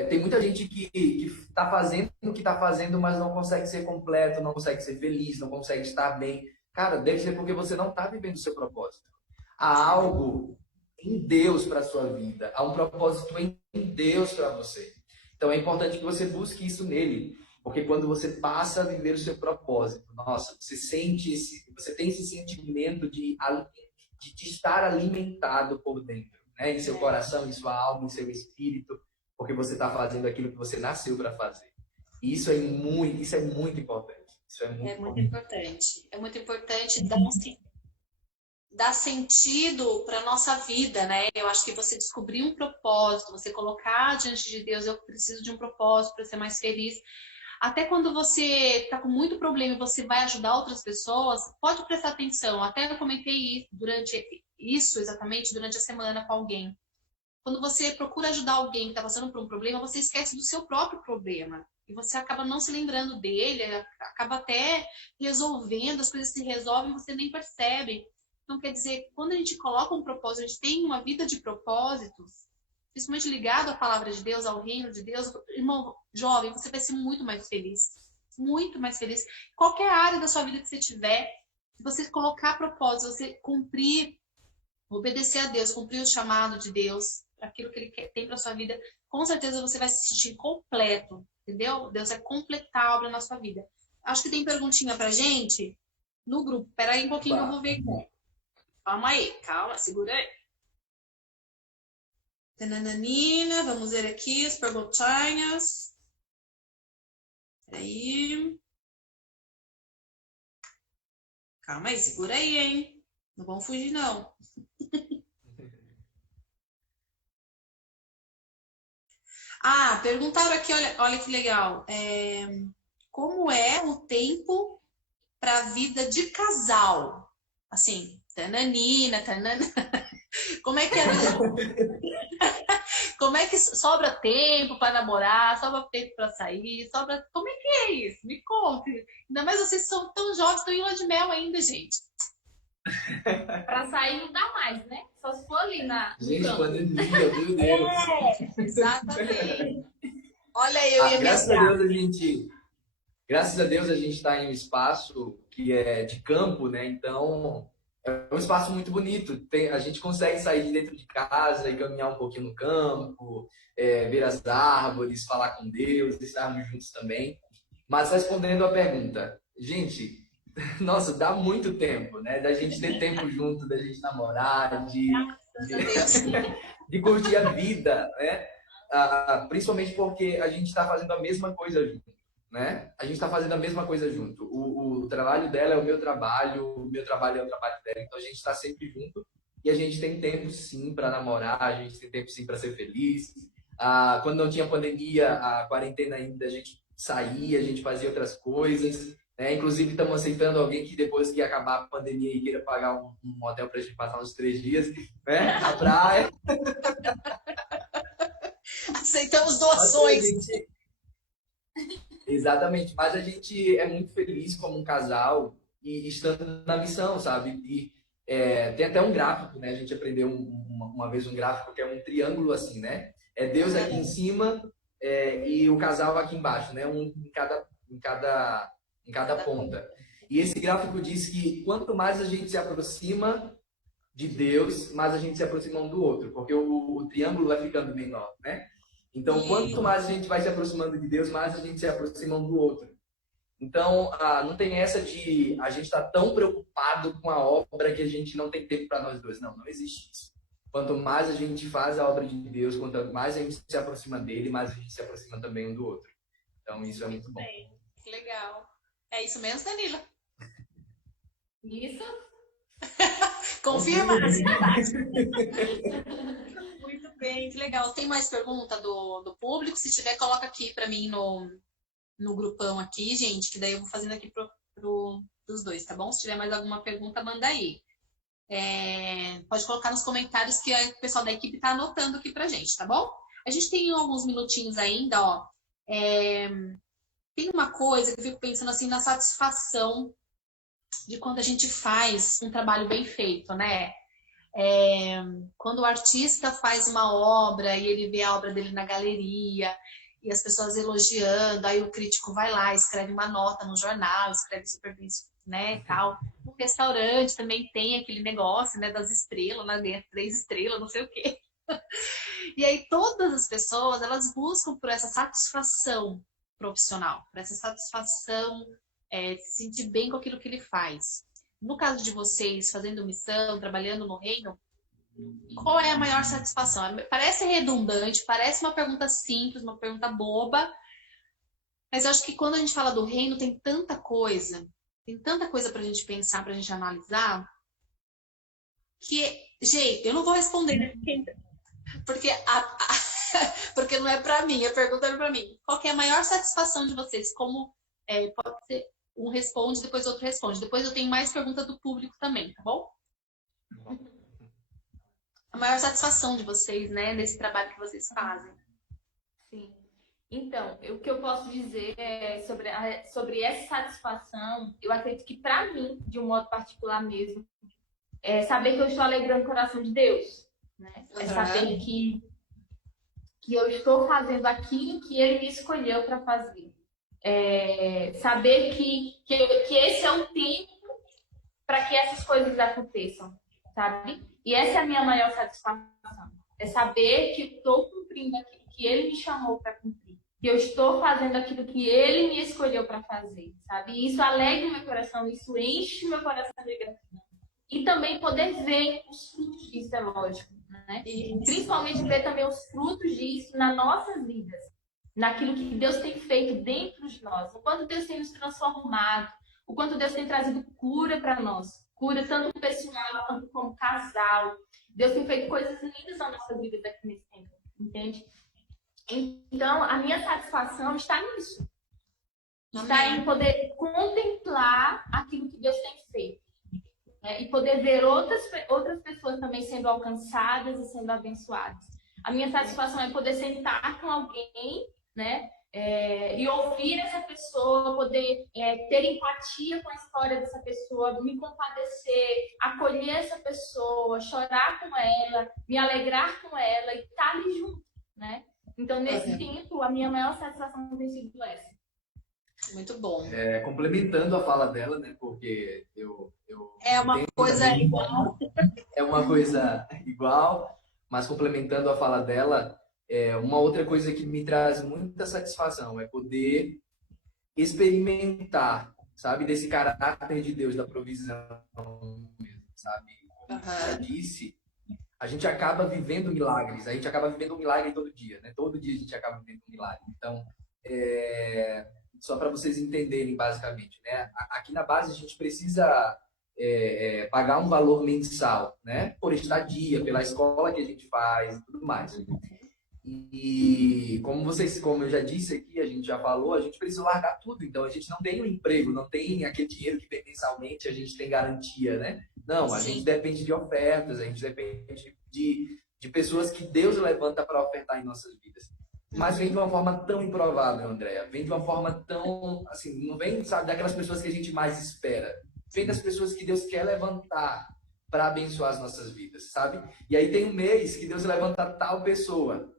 tem muita gente que está fazendo o que está fazendo, mas não consegue ser completo, não consegue ser feliz, não consegue estar bem. Cara, deve ser porque você não está vivendo o seu propósito. Há algo em Deus para a sua vida, há um propósito em Deus para você. Então é importante que você busque isso nele, porque quando você passa a viver o seu propósito, nossa, você tem esse sentimento de estar alimentado por dentro, né? Em seu coração, em sua alma, em seu espírito, porque você está fazendo aquilo que você nasceu para fazer. E isso é muito importante. Isso é muito importante. É muito importante dar sentido para nossa vida, né? Eu acho que você descobrir um propósito, você colocar diante de Deus: eu preciso de um propósito para ser mais feliz. Até quando você está com muito problema e você vai ajudar outras pessoas, pode prestar atenção. Até eu comentei exatamente durante a semana com alguém. Quando você procura ajudar alguém que está passando por um problema, você esquece do seu próprio problema. E você acaba não se lembrando dele, acaba até resolvendo, as coisas se resolvem e você nem percebe. Então, quer dizer, quando a gente coloca um propósito, a gente tem uma vida de propósitos, principalmente ligado à palavra de Deus, ao reino de Deus, irmão jovem, você vai ser muito mais feliz. Muito mais feliz. Qualquer área da sua vida que você tiver, se você colocar propósito, você cumprir, obedecer a Deus, cumprir o chamado de Deus, aquilo que Ele tem para sua vida, com certeza você vai se sentir completo, entendeu? Deus vai completar a obra na sua vida. Acho que tem perguntinha pra gente no grupo. Espera aí um pouquinho que eu vou ver aqui. Calma aí, segura aí. Tananina, vamos ver aqui as perguntinhas. Peraí. Calma aí, segura aí, hein? Não vão fugir, não. Perguntaram aqui, olha que legal. Como é o tempo para a vida de casal? Assim, tananina. Como é que como é que sobra tempo para namorar, sobra tempo para sair, como é que é isso? Me conte. Ainda mais vocês são tão jovens, estão em lua de mel ainda, gente. Para sair não dá mais, né? Só se for ali na. Gente, pandemia, meu Deus. Exatamente. Olha eu e a Graças a Deus a gente está em um espaço que é de campo, né? Então é um espaço muito bonito. A gente consegue sair de dentro de casa e caminhar um pouquinho no campo, ver as árvores, falar com Deus, estarmos juntos também. Mas respondendo a pergunta, gente, nossa, dá muito tempo, né? Da gente ter tempo junto, da gente namorar, de curtir a vida, né? Principalmente porque a gente está fazendo a mesma coisa junto, né? A gente está fazendo a mesma coisa junto. O trabalho dela é o meu trabalho é o trabalho dela. Então a gente está sempre junto e a gente tem tempo sim para namorar, a gente tem tempo sim para ser feliz. Quando não tinha pandemia, a quarentena ainda, a gente saía, a gente fazia outras coisas. né? Inclusive, estamos aceitando alguém que depois que acabar a pandemia e queira pagar um hotel para a gente passar uns 3 dias, né? Na praia. Aceitamos Mas a doações. gente... Exatamente. Mas a gente é muito feliz como um casal e estando na missão, sabe? E tem até um gráfico, né? A gente aprendeu uma vez um gráfico que é um triângulo assim, né? É Deus aqui em cima e o casal aqui embaixo, né? Um em cada ponta. E esse gráfico diz que quanto mais a gente se aproxima de Deus, mais a gente se aproxima um do outro, porque o triângulo vai ficando menor, né? Então, quanto mais a gente vai se aproximando de Deus, mais a gente se aproxima um do outro. Então, não tem essa de a gente estar tão preocupado com a obra que a gente não tem tempo para nós dois. Não, não existe isso. Quanto mais a gente faz a obra de Deus, quanto mais a gente se aproxima dele, mais a gente se aproxima também um do outro. Então, isso é muito bom. Que legal. É isso mesmo, Danila? Isso. Confirma? Muito bem, que legal. Tem mais pergunta do público? Se tiver, coloca aqui para mim no grupão aqui, gente, que daí eu vou fazendo aqui pros dois, tá bom? Se tiver mais alguma pergunta, manda aí. Pode colocar nos comentários que o pessoal da equipe tá anotando aqui pra gente, tá bom? A gente tem alguns minutinhos ainda, ó. Tem uma coisa que eu fico pensando assim na satisfação de quando a gente faz um trabalho bem feito, né? Quando o artista faz uma obra e ele vê a obra dele na galeria e as pessoas elogiando, aí o crítico vai lá, escreve uma nota no jornal, escreve super bem, né, e tal. No restaurante também tem aquele negócio, né, das estrelas, né, 3 estrelas, não sei o quê. E aí todas as pessoas, elas buscam por essa satisfação profissional, por essa satisfação, se sentir bem com aquilo que ele faz. No caso de vocês, fazendo missão, trabalhando no reino, qual é a maior satisfação? Parece redundante, parece uma pergunta simples, uma pergunta boba, mas eu acho que quando a gente fala do reino, tem tanta coisa pra gente pensar, pra gente analisar, que, gente, eu não vou responder, né? Porque, porque não é pra mim, a pergunta é pra mim. Qual que é a maior satisfação de vocês? Como pode ser um responde, depois outro responde. Depois eu tenho mais pergunta do público também, tá bom? A maior satisfação de vocês, né, nesse trabalho que vocês fazem. Sim. Então, o que eu posso dizer sobre essa satisfação, eu acredito que para mim, de um modo particular mesmo, é saber que eu estou alegrando o coração de Deus, né? É saber que eu estou fazendo aquilo que Ele me escolheu para fazer. Saber que esse é um tempo para que essas coisas aconteçam, sabe? E essa é a minha maior satisfação. É saber que eu estou cumprindo aquilo que Ele me chamou para cumprir. Que eu estou fazendo aquilo que Ele me escolheu para fazer, sabe? E isso alegra o meu coração, isso enche o meu coração de gratidão. E também poder ver os frutos disso, é lógico, né? E principalmente ver também os frutos disso nas nossas vidas. Naquilo que Deus tem feito dentro de nós. O quanto Deus tem nos transformado. O quanto Deus tem trazido cura para nós. Cura tanto pessoal quanto como casal. Deus tem feito coisas lindas na nossa vida daqui nesse tempo. Entende? Então, a minha satisfação está nisso. Está em poder contemplar aquilo que Deus tem feito. Né? E poder ver outras pessoas também sendo alcançadas e sendo abençoadas. A minha satisfação é poder sentar com alguém, né? E ouvir essa pessoa, poder ter empatia com a história dessa pessoa, me compadecer, acolher essa pessoa, chorar com ela, me alegrar com ela e estar ali junto, né? Então, nesse tempo, a minha maior satisfação tem sido essa. Muito bom. Complementando a fala dela, né? Porque eu é uma coisa igual. É uma coisa igual, mas complementando a fala dela, uma outra coisa que me traz muita satisfação é poder experimentar, sabe, desse caráter de Deus, da provisão, sabe? Como já disse, a gente acaba vivendo milagres, a gente acaba vivendo um milagre todo dia, né? Todo dia a gente acaba vivendo um milagre. Então, só para vocês entenderem basicamente, né? Aqui na base a gente precisa pagar um valor mensal, né? Por estadia, pela escola que a gente faz e tudo mais. E como eu já disse aqui, a gente já falou, a gente precisa largar tudo. Então a gente não tem um emprego, não tem aquele dinheiro que vem mensalmente, a gente tem garantia, né? Não, a gente Sim. depende de ofertas, a gente depende de pessoas que Deus levanta para ofertar em nossas vidas. Mas vem de uma forma tão improvável, Andréa. Vem de uma forma tão, assim, não vem, sabe, daquelas pessoas que a gente mais espera. Vem das pessoas que Deus quer levantar para abençoar as nossas vidas, sabe? E aí tem um mês que Deus levanta tal pessoa.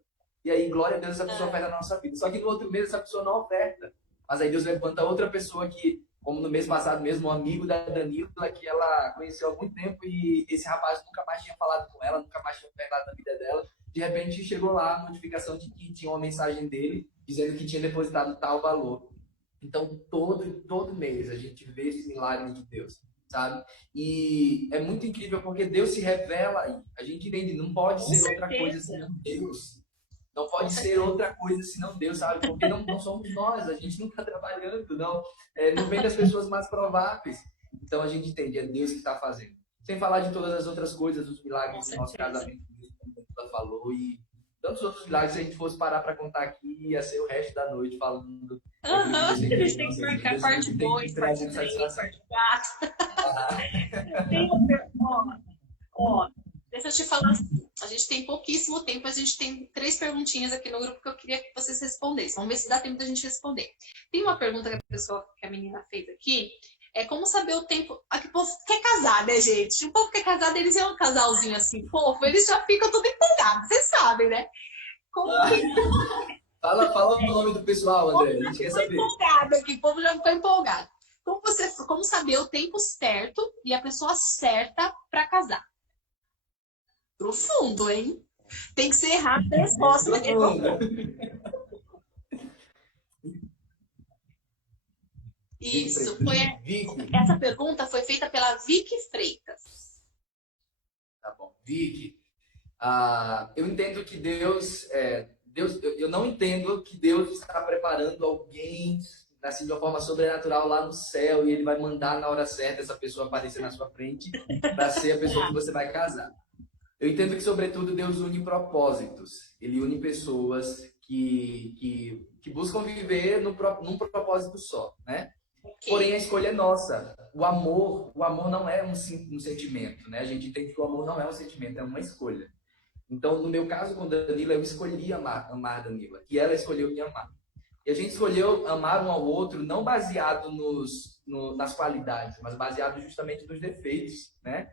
E aí, glória a Deus, essa pessoa oferta na nossa vida. Só que no outro mês, essa pessoa não oferta. Mas aí Deus levanta outra pessoa que, como no mês passado mesmo, um amigo da Danila, que ela conheceu há muito tempo e esse rapaz nunca mais tinha falado com ela, nunca mais tinha ofertado na vida dela. De repente, chegou lá a notificação de que tinha uma mensagem dele dizendo que tinha depositado tal valor. Então, todo mês a gente vê esse milagre de Deus, sabe? E é muito incrível porque Deus se revela aí. A gente entende, não pode Com ser outra coisa certeza. senão Deus. Não pode Com ser certeza. outra coisa senão Deus, sabe? Porque não somos nós, a gente não está trabalhando, não vem das pessoas mais prováveis. Então a gente entende, é Deus que está fazendo. Sem falar de todas as outras coisas, os Com milagres do nosso certeza. casamento, como ela falou, e tantos outros milagres, se a gente fosse parar para contar aqui, ia ser o resto da noite falando. A gente tem que marcar parte 2, parte 3, parte 4. Tem uma pergunta. Ó, deixa eu te falar assim. A gente tem pouquíssimo tempo, a gente tem 3 perguntinhas aqui no grupo que eu queria que vocês respondessem. Vamos ver se dá tempo da gente responder. Tem uma pergunta que a menina fez aqui. É como saber o tempo. Aqui o povo quer casar, né, gente? O povo quer casar, eles é um casalzinho assim, fofo, eles já ficam tudo empolgados, vocês sabem, né? Como que Fala o nome do pessoal, André, a gente quer ficou saber. empolgado aqui, o povo já ficou empolgado. Como saber o tempo certo e a pessoa certa para casar? Profundo, hein? Tem que ser rápido a resposta. Porque isso foi. Vicky. Essa pergunta foi feita pela Vicky Freitas. Tá bom. Vicky, eu entendo que eu não entendo que Deus está preparando alguém assim, de uma forma sobrenatural lá no céu e ele vai mandar na hora certa essa pessoa aparecer na sua frente para ser a pessoa que você vai casar. Eu entendo que, sobretudo, Deus une propósitos. Ele une pessoas que buscam viver num propósito só, né? Okay. Porém, a escolha é nossa. O amor não é um sentimento, né? A gente entende que o amor não é um sentimento, é uma escolha. Então, no meu caso com Danila, eu escolhi amar Danila. E ela escolheu me amar. E a gente escolheu amar um ao outro não baseado nas qualidades, mas baseado justamente nos defeitos, né?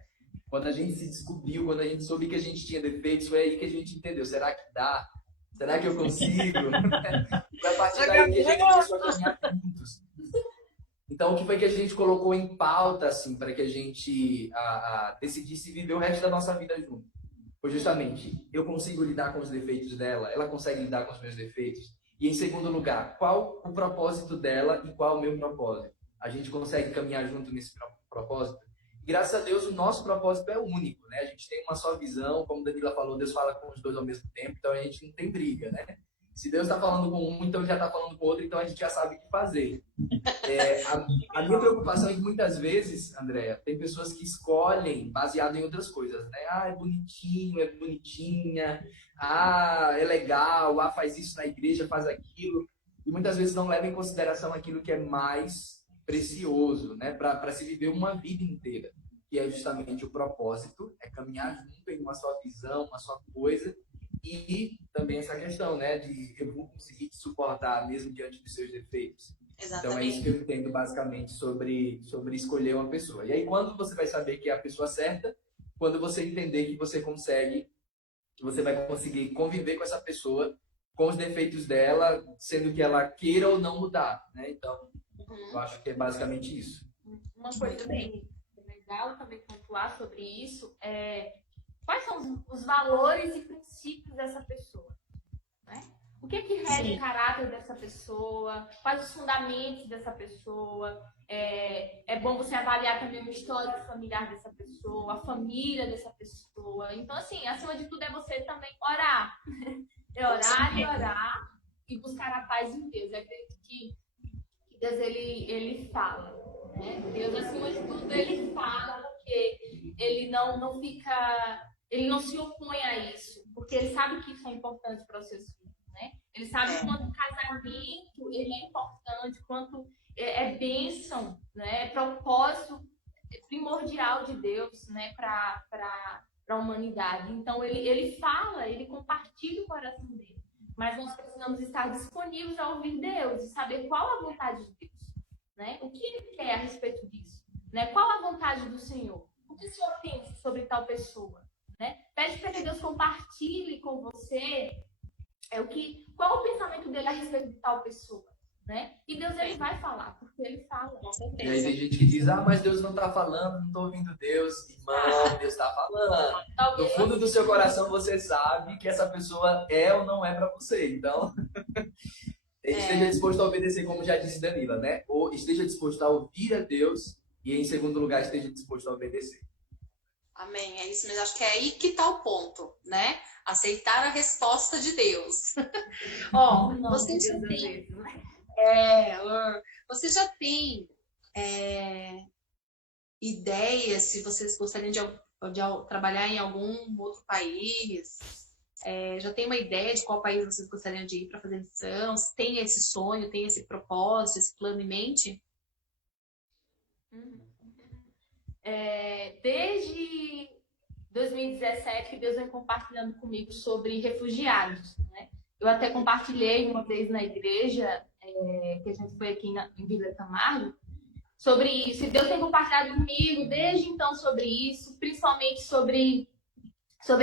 Quando a gente se descobriu, quando a gente soube que a gente tinha defeitos, foi aí que a gente entendeu. Será que dá? Será que eu consigo? Foi a partir daí que a gente começou a caminhar juntos. Então, o que foi que a gente colocou em pauta, assim, para que a gente decidisse viver o resto da nossa vida junto? Foi justamente, eu consigo lidar com os defeitos dela, ela consegue lidar com os meus defeitos. E, em segundo lugar, qual o propósito dela e qual o meu propósito? A gente consegue caminhar junto nesse propósito? Graças a Deus, o nosso propósito é único, né? A gente tem uma só visão, como a Danila falou, Deus fala com os dois ao mesmo tempo, então a gente não tem briga, né? Se Deus está falando com um, então ele já está falando com o outro, então a gente já sabe o que fazer. A minha preocupação é que muitas vezes, Andréa, tem pessoas que escolhem baseado em outras coisas, né? É bonitinho, é bonitinha, é legal, faz isso na igreja, faz aquilo. E muitas vezes não levam em consideração aquilo que é mais precioso, né? Para se viver uma vida inteira, que é justamente o propósito, é caminhar junto em uma só visão, uma só coisa. E também essa questão, né, de eu vou conseguir te suportar mesmo diante dos seus defeitos. Exatamente. Então é isso que eu entendo basicamente sobre escolher uma pessoa. E aí quando você vai saber que é a pessoa certa? Quando você entender que você vai conseguir conviver com essa pessoa, com os defeitos dela, sendo que ela queira ou não mudar, né? Então, eu acho que é basicamente isso. Uma coisa bem legal também pontuar sobre isso é quais são os valores e princípios dessa pessoa, né? O que rege o caráter dessa pessoa, quais os fundamentos dessa pessoa. É bom você avaliar também o histórico familiar dessa pessoa, a família dessa pessoa. Então, assim, acima de tudo é você também orar. Orar e buscar a paz em Deus. Eu acredito que Deus, ele fala, né? Deus, acima de tudo, ele fala, porque ele não se opõe a isso, porque porque ele sabe que isso é importante para os seus filhos, né? Ele sabe quanto o casamento ele é importante, quanto é bênção, né? É propósito primordial de Deus, né? Para a humanidade. Então, ele fala, ele compartilha o coração dele. Mas nós precisamos estar disponíveis a ouvir Deus e saber qual a vontade de Deus, né? O que ele quer a respeito disso, né? Qual a vontade do Senhor? O que o Senhor pensa sobre tal pessoa, né? Pede para que Deus compartilhe com você qual o pensamento dele a respeito de tal pessoa, né? E Deus ele vai falar, porque ele fala. Com certeza. E aí tem gente que diz, mas Deus não está falando, não estou ouvindo Deus. Irmão, Deus está falando. No fundo do seu coração você sabe que essa pessoa é ou não é para você. Então, esteja disposto a obedecer, como já disse Danila, né? Ou esteja disposto a ouvir a Deus e, em segundo lugar, esteja disposto a obedecer. Amém, é isso mesmo. Acho que é aí que está o ponto, né? Aceitar a resposta de Deus. Você já tem... você já tem ideias se vocês gostariam de trabalhar em algum outro país? Já tem uma ideia de qual país vocês gostariam de ir para fazer missão? Se tem esse sonho, tem esse propósito, esse plano em mente? Desde 2017 que Deus vem compartilhando comigo sobre refugiados, né? Eu até compartilhei uma vez na igreja, que a gente foi aqui em Vila Camargo, sobre isso. E Deus tem compartilhado comigo desde então sobre isso, principalmente sobre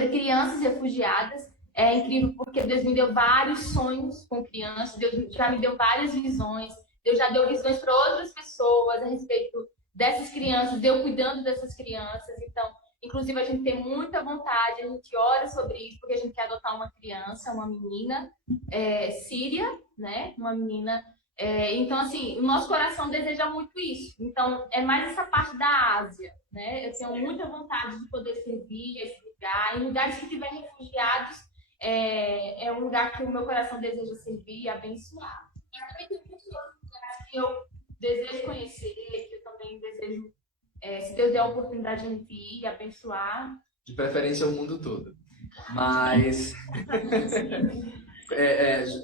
crianças refugiadas. É incrível porque Deus me deu vários sonhos com crianças, Deus já me deu várias visões, Deus já deu visões para outras pessoas a respeito dessas crianças, Deus cuidando dessas crianças. Então, inclusive, a gente tem muita vontade, a gente ora sobre isso, porque a gente quer adotar uma criança, uma menina síria, né? Uma menina. Então, assim, o nosso coração deseja muito isso. Então, é mais essa parte da Ásia, né? Eu tenho muita vontade de poder servir esse lugar. Em lugares que tiverem refugiados, é um lugar que o meu coração deseja servir e abençoar. Mas também tem muitos outros lugares que eu desejo conhecer, que eu também desejo, se Deus der a oportunidade de a gente ir e abençoar. De preferência o mundo todo. Mas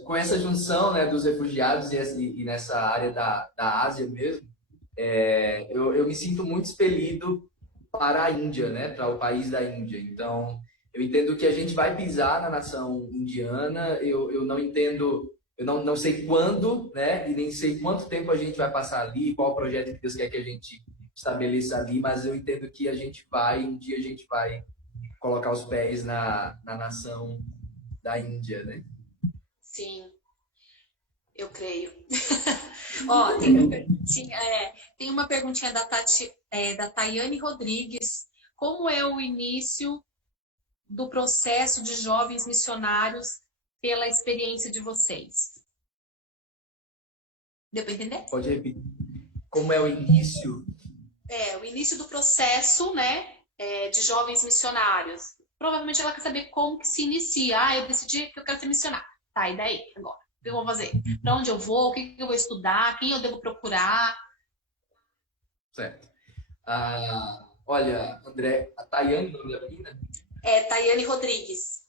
com essa junção, né, dos refugiados e nessa área da Ásia mesmo, eu me sinto muito expelido para a Índia, né, para o país da Índia. Então, eu entendo que a gente vai pisar na nação indiana, eu não entendo... Eu não sei quando, né? E nem sei quanto tempo a gente vai passar ali, qual o projeto que Deus quer que a gente estabeleça ali, mas eu entendo que um dia a gente vai colocar os pés na nação da Índia, né? Sim, eu creio. Tem uma perguntinha da Tayane Rodrigues. Como é o início do processo de jovens missionários pela experiência de vocês? Deu para entender? Pode repetir. Como é o início? O início do processo, né, de jovens missionários. Provavelmente ela quer saber como que se inicia. Eu decidi que eu quero ser missionário. Tá, e daí? Agora, o que eu vou fazer? Para onde eu vou? O que eu vou estudar? Quem eu devo procurar? Certo. Olha, André, a Tayane, o nome da menina? Tayane Rodrigues.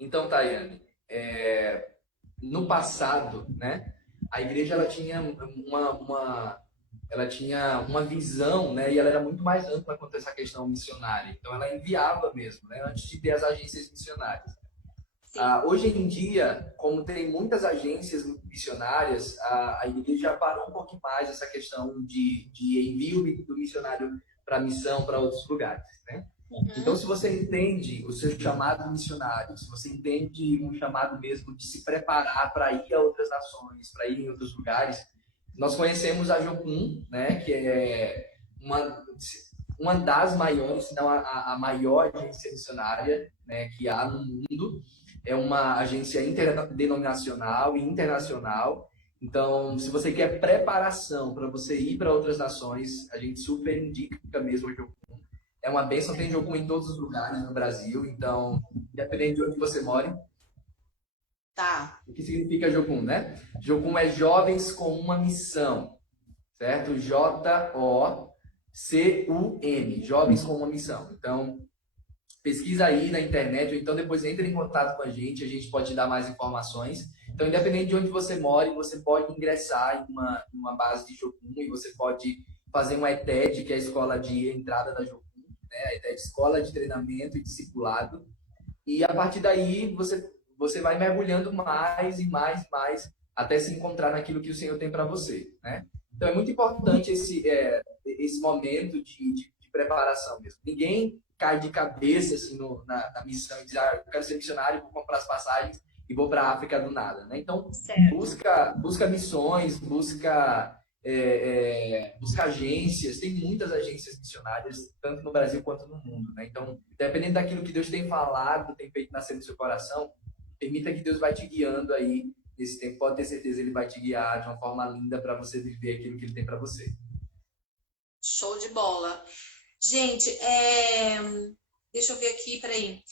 Então, Tayane, no passado, né, a igreja ela tinha uma visão, né, e ela era muito mais ampla quanto a essa questão missionária. Então, ela enviava mesmo, né, antes de ter as agências missionárias. Hoje em dia, como tem muitas agências missionárias, a igreja parou um pouquinho mais essa questão de envio do missionário para missão para outros lugares, né? Então, se você entende o seu chamado missionário, se você entende um chamado mesmo de se preparar para ir a outras nações, para ir em outros lugares, nós conhecemos a Jocum, né, que é uma das maiores, se não a maior agência missionária, né, que há no mundo. É uma agência interdenominacional e internacional. Então, se você quer preparação para você ir para outras nações, a gente super indica mesmo a Jocum. É uma bênção, tem Jocum em todos os lugares no Brasil, então, independente de onde você mora. Tá. O que significa Jocum, né? Jocum é Jovens com uma Missão, certo? Jocum, Jovens com uma Missão. Então, pesquisa aí na internet, ou então depois entra em contato com a gente pode te dar mais informações. Então, independente de onde você mora, você pode ingressar em uma base de Jocum e você pode fazer uma ETED, que é a escola de entrada da Jocum, né? A ETED, Escola de Treinamento e Discipulado. E a partir daí, você vai mergulhando mais e mais e mais até se encontrar naquilo que o Senhor tem para você, né? Então, é muito importante esse momento de preparação mesmo. Ninguém cai de cabeça assim, na missão e diz, eu quero ser missionário, vou comprar as passagens e vou para a África do nada, né? Então, busca missões, busca agências, tem muitas agências missionárias, tanto no Brasil quanto no mundo, né? Então, dependendo daquilo que Deus tem falado, tem feito nascer no seu coração, permita que Deus vai te guiando aí nesse tempo. Pode ter certeza, Ele vai te guiar de uma forma linda para você viver aquilo que Ele tem para você. Show de bola. Gente, deixa eu ver aqui, peraí.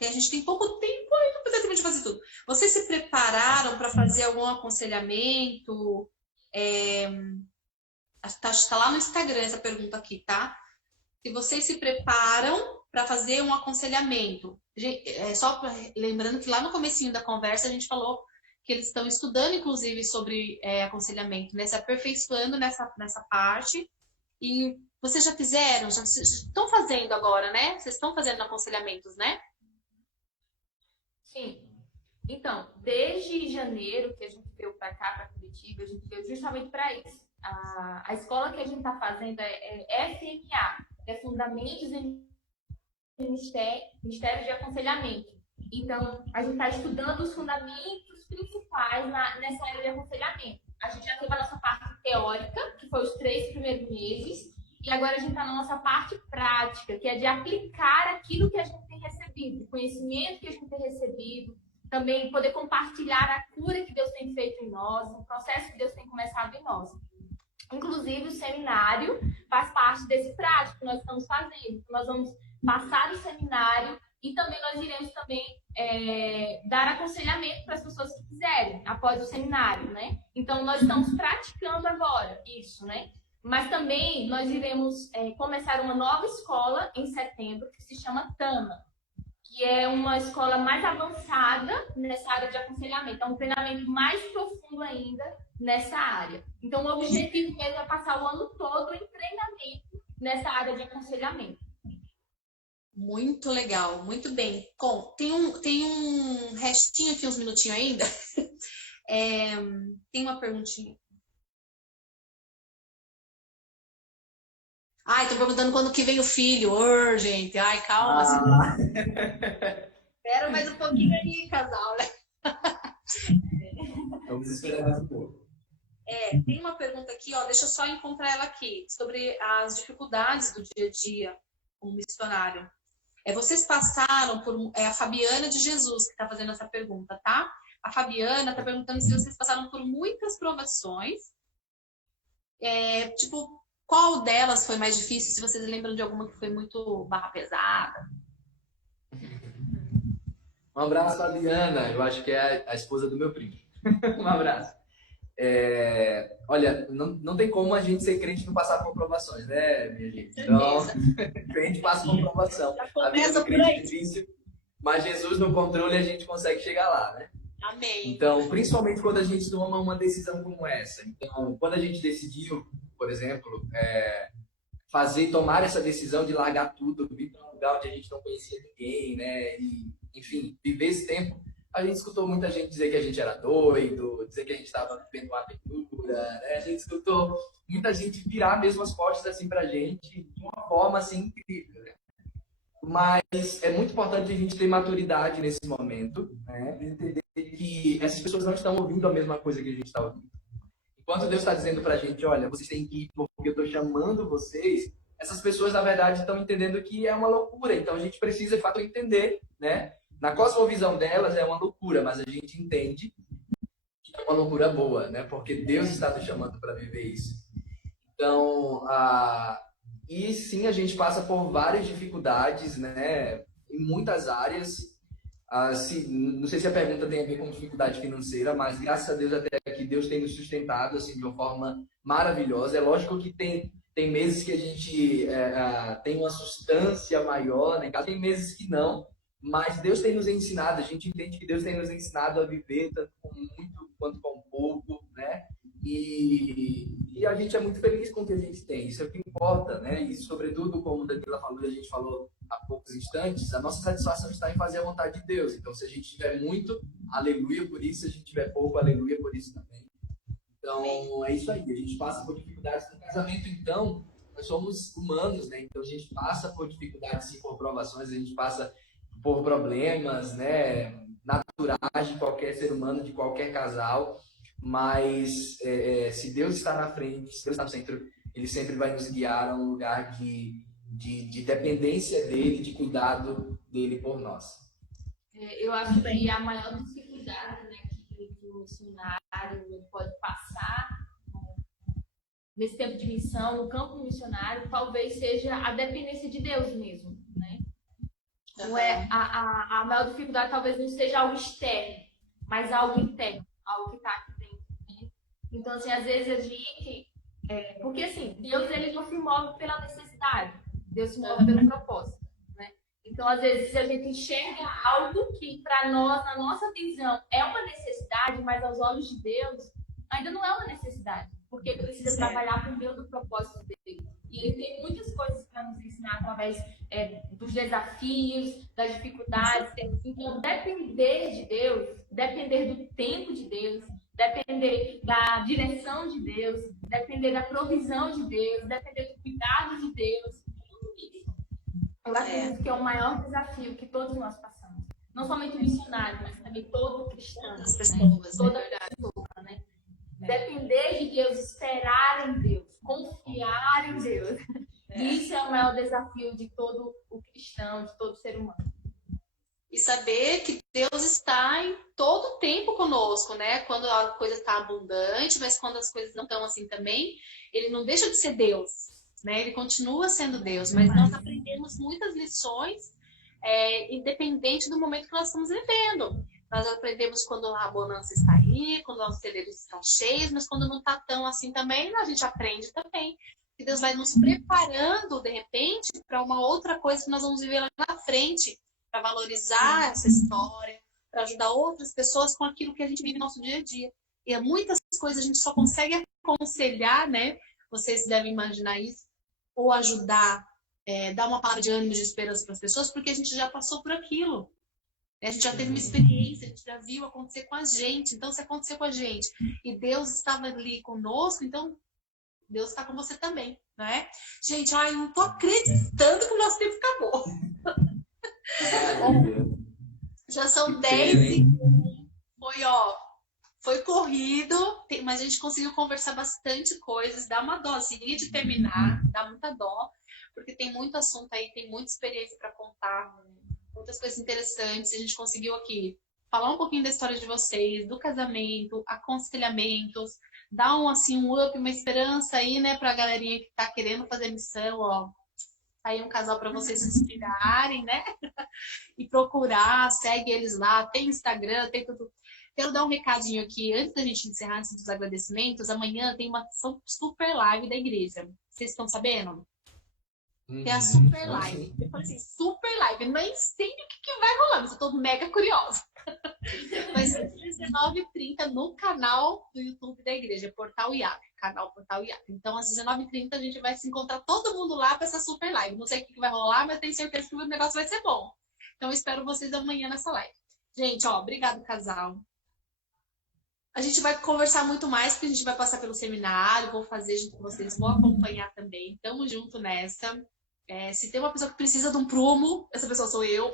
A gente tem pouco tempo, não precisa tempo de fazer tudo. Vocês se prepararam para fazer algum aconselhamento? Tá lá no Instagram essa pergunta aqui, tá? Se vocês se preparam para fazer um aconselhamento. Só lembrando que lá no comecinho da conversa a gente falou que eles estão estudando, inclusive, sobre aconselhamento, né? Se aperfeiçoando nessa parte. E vocês já fizeram? Vocês estão fazendo agora, né? Vocês estão fazendo aconselhamentos, né? Sim. Então, desde janeiro que a gente veio para cá, para Curitiba, a gente veio justamente para isso. A escola que a gente está fazendo é FMA, é Fundamentos em Ministério de Aconselhamento. Então, a gente está estudando os fundamentos principais nessa área de aconselhamento. A gente já teve a nossa parte teórica, que foi os 3 primeiros meses, e agora a gente está na nossa parte prática, que é de aplicar aquilo que a gente tem recebido, o conhecimento que a gente tem recebido, também poder compartilhar a cura que Deus tem feito em nós, o processo que Deus tem começado em nós. Inclusive, o seminário faz parte desse prático que nós estamos fazendo. Nós vamos passar o seminário e também nós iremos também dar aconselhamento para as pessoas que quiserem, após o seminário, né? Então, nós estamos praticando agora isso, né? Mas também nós iremos começar uma nova escola em setembro, que se chama Tama, que é uma escola mais avançada nessa área de aconselhamento. É um treinamento mais profundo ainda nessa área. Então, o objetivo mesmo é passar o ano todo em treinamento nessa área de aconselhamento. Muito legal, muito bem. Bom, tem um restinho aqui, uns minutinhos ainda. Tem uma perguntinha. Ai, tô perguntando quando que vem o filho. Gente. Ai, calma. Espera mais um pouquinho aí, casal, né? Vamos esperar mais um pouco. Tem uma pergunta aqui, ó. Deixa eu só encontrar ela aqui. Sobre as dificuldades do dia a dia como missionário. Vocês passaram por... a Fabiana de Jesus que está fazendo essa pergunta, tá? A Fabiana está perguntando se vocês passaram por muitas provações. Qual delas foi mais difícil? Se vocês lembram de alguma que foi muito barra pesada. Um abraço, Fabiana. Eu acho que é a esposa do meu primo. Um abraço. Olha, não tem como a gente ser crente e não passar por provações, né, minha gente? Então, crente passa por provação. A vida do crente é difícil, mas Jesus no controle a gente consegue chegar lá, né? Amém. Então, principalmente quando a gente toma uma decisão como essa. Então, quando a gente decidiu, por exemplo, tomar essa decisão de largar tudo, vir para um lugar onde a gente não conhecia ninguém, né? E, enfim, viver esse tempo, a gente escutou muita gente dizer que a gente era doido, dizer que a gente estava vivendo uma aventura, né? A gente escutou muita gente virar mesmo as portas assim pra gente de uma forma assim incrível, né? Mas é muito importante a gente ter maturidade nesse momento, né? Entender que essas pessoas não estão ouvindo a mesma coisa que a gente está ouvindo. Enquanto Deus está dizendo pra gente, olha, vocês têm que ir porque eu estou chamando vocês, essas pessoas, na verdade, estão entendendo que é uma loucura. Então, a gente precisa, de fato, entender, né? Na cosmovisão delas é uma loucura, mas a gente entende que é uma loucura boa, né? Porque Deus está nos chamando para viver isso. Então, e sim, a gente passa por várias dificuldades, né? Em muitas áreas. Não sei se a pergunta tem a ver com dificuldade financeira, mas graças a Deus até que Deus tem nos sustentado assim, de uma forma maravilhosa. É lógico que tem tem meses que a gente tem uma substância maior, né? Tem meses que não, mas Deus tem nos ensinado, a gente entende que Deus tem nos ensinado a viver tanto com muito quanto com pouco, né? E a gente é muito feliz com o que a gente tem, isso é o que importa, né? E sobretudo, como a Danila falou, a gente falou há poucos instantes, a nossa satisfação está em fazer a vontade de Deus. Então, se a gente tiver muito, aleluia por isso, se a gente tiver pouco, aleluia por isso também. Então, é isso aí. A gente passa por dificuldades no casamento, então, nós somos humanos, né? Então, a gente passa por dificuldades, sim, por provações, a gente passa por problemas, né? Naturais de qualquer ser humano, de qualquer casal. Mas, se Deus está na frente, se Deus está no centro, Ele sempre vai nos guiar a um lugar de dependência dEle, de cuidado dEle por nós. Eu acho que a maior dificuldade, né, que o missionário pode passar nesse tempo de missão, no campo missionário, talvez seja a dependência de Deus mesmo, né? Não é, a maior dificuldade talvez não seja algo externo, mas algo interno, algo que está aqui dentro, né? Então, assim, às vezes a gente... porque, assim, Deus, ele não se move pela necessidade, Deus se move pelo propósito, né? Então, às vezes, a gente enxerga algo que, para nós, na nossa visão, é uma necessidade, mas aos olhos de Deus, ainda não é uma necessidade, porque ele precisa trabalhar por meio do propósito dele. E ele tem muitas coisas para nos ensinar através dos desafios, das dificuldades. Então, depender de Deus, depender do tempo de Deus, depender da direção de Deus, depender da provisão de Deus, depender do cuidado de Deus. Tudo isso. Eu acredito que é o maior desafio que todos nós passamos. Não somente o missionário, mas também todo cristão. As pessoas, toda pessoa, né? Depender de Deus, esperar em Deus, confiar em Deus. Isso é o maior desafio de todo o cristão, de todo ser humano. E saber que Deus está em todo o tempo conosco, né? Quando a coisa está abundante, mas quando as coisas não estão assim também, ele não deixa de ser Deus, né? Ele continua sendo Deus, mas nós aprendemos muitas lições, independente do momento que nós estamos vivendo. Nós aprendemos quando a bonança está aí, quando os celeiros estão cheios, mas quando não está tão assim também, a gente aprende também. Que Deus vai nos preparando, de repente, para uma outra coisa que nós vamos viver lá na frente, para valorizar essa história, para ajudar outras pessoas com aquilo que a gente vive no nosso dia a dia. E muitas coisas a gente só consegue aconselhar, né? Vocês devem imaginar isso, ou ajudar, dar uma palavra de ânimo, de esperança para as pessoas, porque a gente já passou por aquilo. A gente já teve uma experiência, a gente já viu acontecer com a gente. Então, se aconteceu com a gente e Deus estava ali conosco, então Deus está com você também, não é? Gente, eu não tô acreditando que o nosso tempo acabou. Já são 10h. Foi corrido, mas a gente conseguiu conversar bastante coisas, dá uma dosinha de terminar, dá muita dó, porque tem muito assunto aí, tem muita experiência para contar, muitas coisas interessantes. A gente conseguiu aqui falar um pouquinho da história de vocês, do casamento, aconselhamentos, dar um up, uma esperança aí, né, pra galerinha que tá querendo fazer missão, ó. Tá aí um casal para vocês se inspirarem, né? E procurar, segue eles lá, tem Instagram, tem tudo. Quero dar um recadinho aqui, antes da gente encerrar, antes dos agradecimentos, amanhã tem uma super live da igreja. Vocês estão sabendo? Tem a super live. Eu falei assim, super live. Eu nem sei o que vai rolar, mas eu tô mega curiosa. Vai ser às 19h30 no canal do YouTube da igreja, Portal IAP. Canal Portal IAP. Então, às 19h30 a gente vai se encontrar todo mundo lá para essa super live. Não sei o que vai rolar, mas tenho certeza que o negócio vai ser bom. Então, eu espero vocês amanhã nessa live. Gente, obrigado, casal. A gente vai conversar muito mais, porque a gente vai passar pelo seminário, vou fazer junto com vocês, vou acompanhar também. Tamo junto nessa. Se tem uma pessoa que precisa de um prumo, essa pessoa sou eu.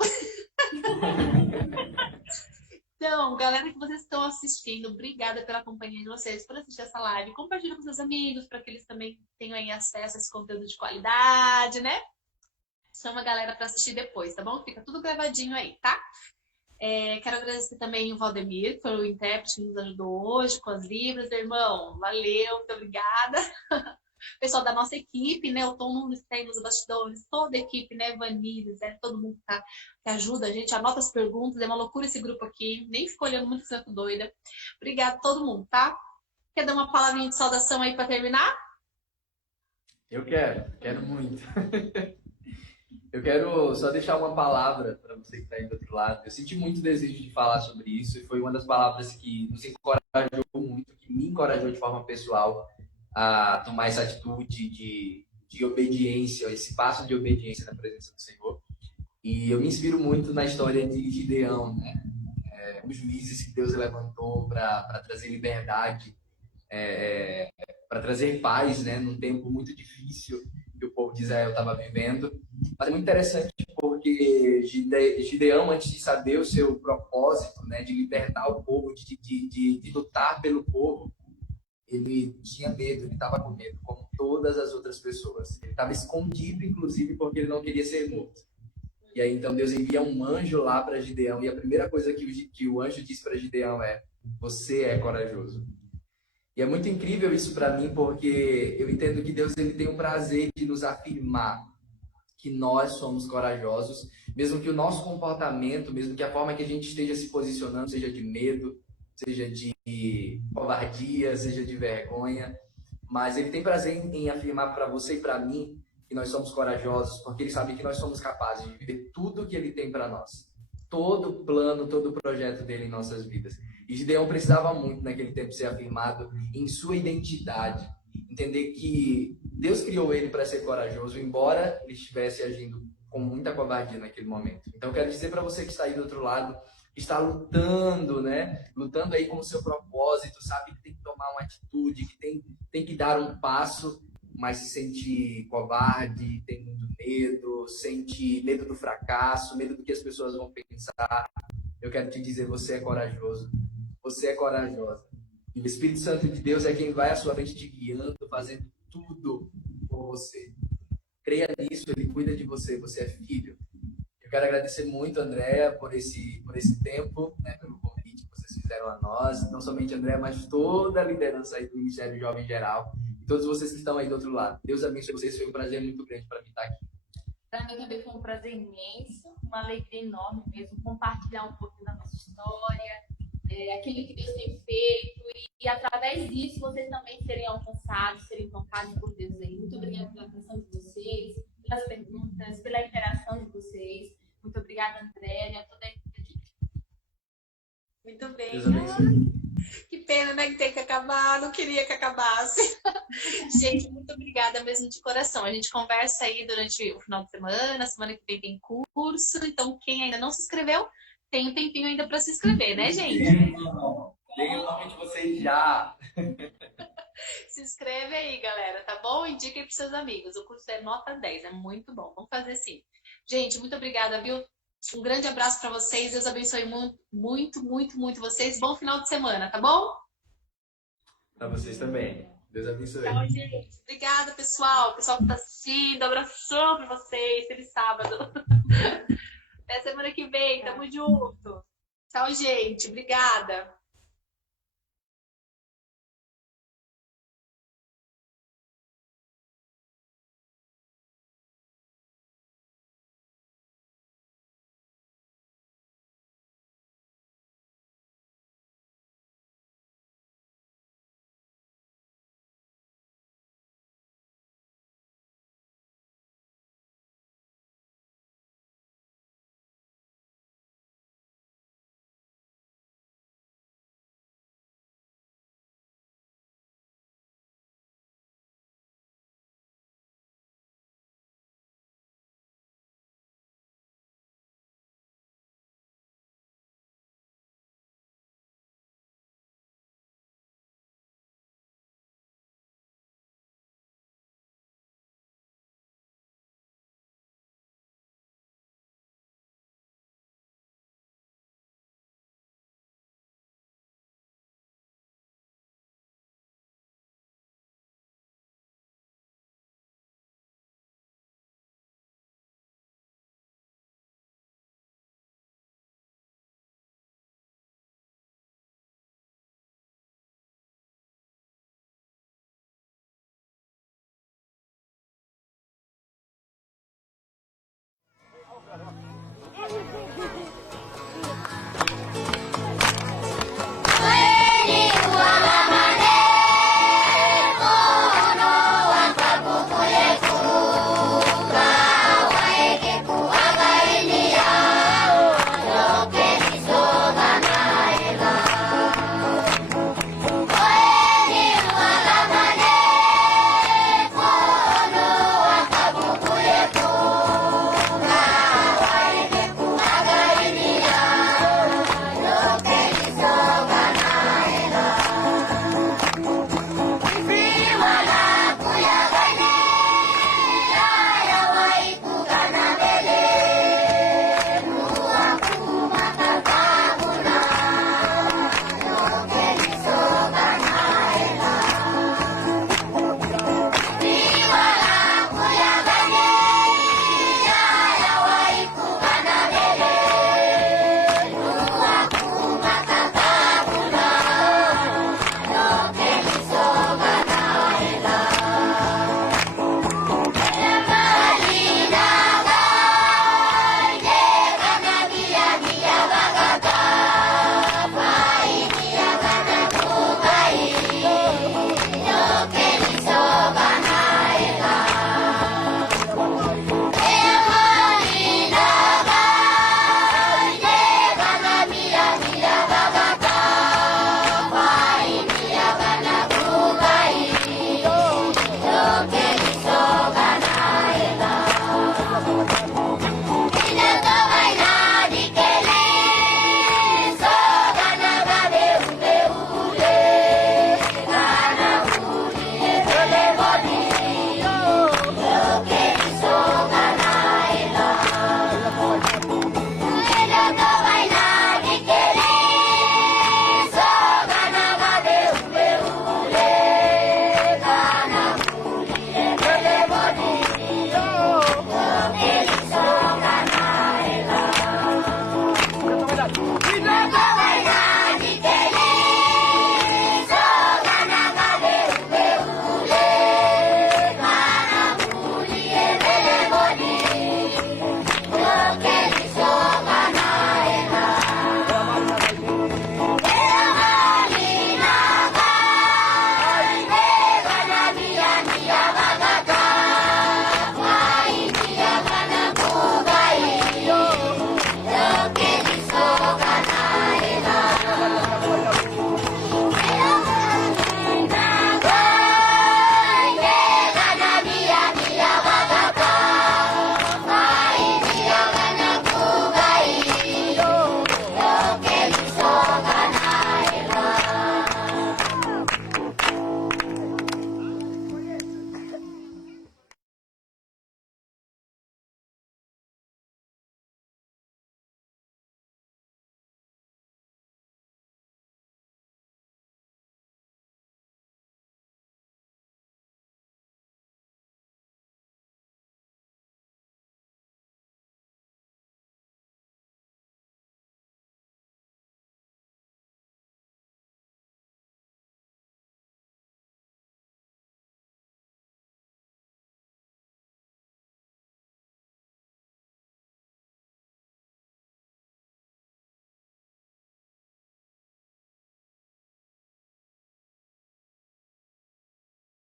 Então, galera que vocês estão assistindo, obrigada pela companhia de vocês, por assistir essa live. Compartilha com seus amigos, para que eles também tenham aí acesso a esse conteúdo de qualidade, né? Chama a galera para assistir depois, tá bom? Fica tudo gravadinho aí, tá? Quero agradecer também o Valdemir, que foi o intérprete que nos ajudou hoje com as libras. Irmão, valeu, muito obrigada. Pessoal da nossa equipe, né? O Tom Nunes está aí nos bastidores, toda a equipe, né? Vanires, todo mundo que ajuda a gente, anota as perguntas. É uma loucura esse grupo aqui, nem fico olhando muito, fico doida. Obrigada a todo mundo, tá? Quer dar uma palavrinha de saudação aí para terminar? Eu quero muito. Eu quero só deixar uma palavra para você que está aí do outro lado. Eu senti muito desejo de falar sobre isso e foi uma das palavras que nos encorajou muito, que me encorajou de forma pessoal a tomar essa atitude de obediência, esse passo de obediência na presença do Senhor. E eu me inspiro muito na história de Gideão, né? Os juízes que Deus levantou para trazer liberdade, para trazer paz, né? Num tempo muito difícil que o povo de Israel estava vivendo. Mas é muito interessante porque Gideão, antes de saber o seu propósito, né, de libertar o povo, de lutar pelo povo, ele tinha medo, ele estava com medo, como todas as outras pessoas. Ele estava escondido, inclusive, porque ele não queria ser morto. E aí, então, Deus envia um anjo lá para Gideão, e a primeira coisa que o anjo diz para Gideão é: você é corajoso. E é muito incrível isso para mim, porque eu entendo que Deus ele tem um prazer de nos afirmar que nós somos corajosos, mesmo que o nosso comportamento, mesmo que a forma que a gente esteja se posicionando seja de medo, seja de covardia, seja de vergonha, mas ele tem prazer em afirmar para você e para mim que nós somos corajosos, porque ele sabe que nós somos capazes de viver tudo que ele tem para nós. Todo o plano, todo o projeto dele em nossas vidas. E Gideão precisava muito naquele tempo ser afirmado em sua identidade, entender que Deus criou ele para ser corajoso, embora ele estivesse agindo com muita covardia naquele momento. Então, eu quero dizer para você que está aí do outro lado, que está lutando, né? Lutando aí com o seu propósito, sabe que tem que tomar uma atitude, que tem que dar um passo, mas se sente covarde, tem muito medo, sente medo do fracasso, medo do que as pessoas vão pensar. Eu quero te dizer, você é corajoso. Você é corajosa. E o Espírito Santo de Deus é quem vai à sua frente te guiando, fazendo tudo por você. Creia nisso, ele cuida de você, você é filho. Eu quero agradecer muito, Andréa, por esse tempo, né, pelo convite que vocês fizeram a nós. Não somente a Andréa, mas toda a liderança aí do Ministério Jovem Geral. E todos vocês que estão aí do outro lado. Deus abençoe vocês, foi um prazer muito grande para mim estar aqui. Para mim também foi um prazer imenso, uma alegria enorme mesmo, compartilhar um pouquinho da nossa história, aquilo que Deus tem feito, e através disso vocês também serem alcançados, serem tocados por Deus aí. Muito obrigada pela atenção de vocês, pelas perguntas, pela interação de vocês. Muito obrigada, André, a toda a equipe. Muito bem. Deus abençoe. Que pena, né, que tem que acabar. Não queria que acabasse. Gente, muito obrigada mesmo de coração. A gente conversa aí durante o final de semana que vem tem curso. Então, quem ainda não se inscreveu, tem um tempinho ainda para se inscrever, né, gente? Deem o nome de vocês já. Se inscreve aí, galera, tá bom? Indiquem para seus amigos. O curso é nota 10, é muito bom. Vamos fazer sim. Gente, muito obrigada, viu? Um grande abraço para vocês. Deus abençoe muito vocês. Bom final de semana, tá bom? Para vocês também. Deus abençoe. Tchau, gente. Obrigada, pessoal. Pessoal que tá assistindo. Abração para vocês. Feliz sábado. Até semana que vem. Tamo junto. Tchau, gente. Obrigada.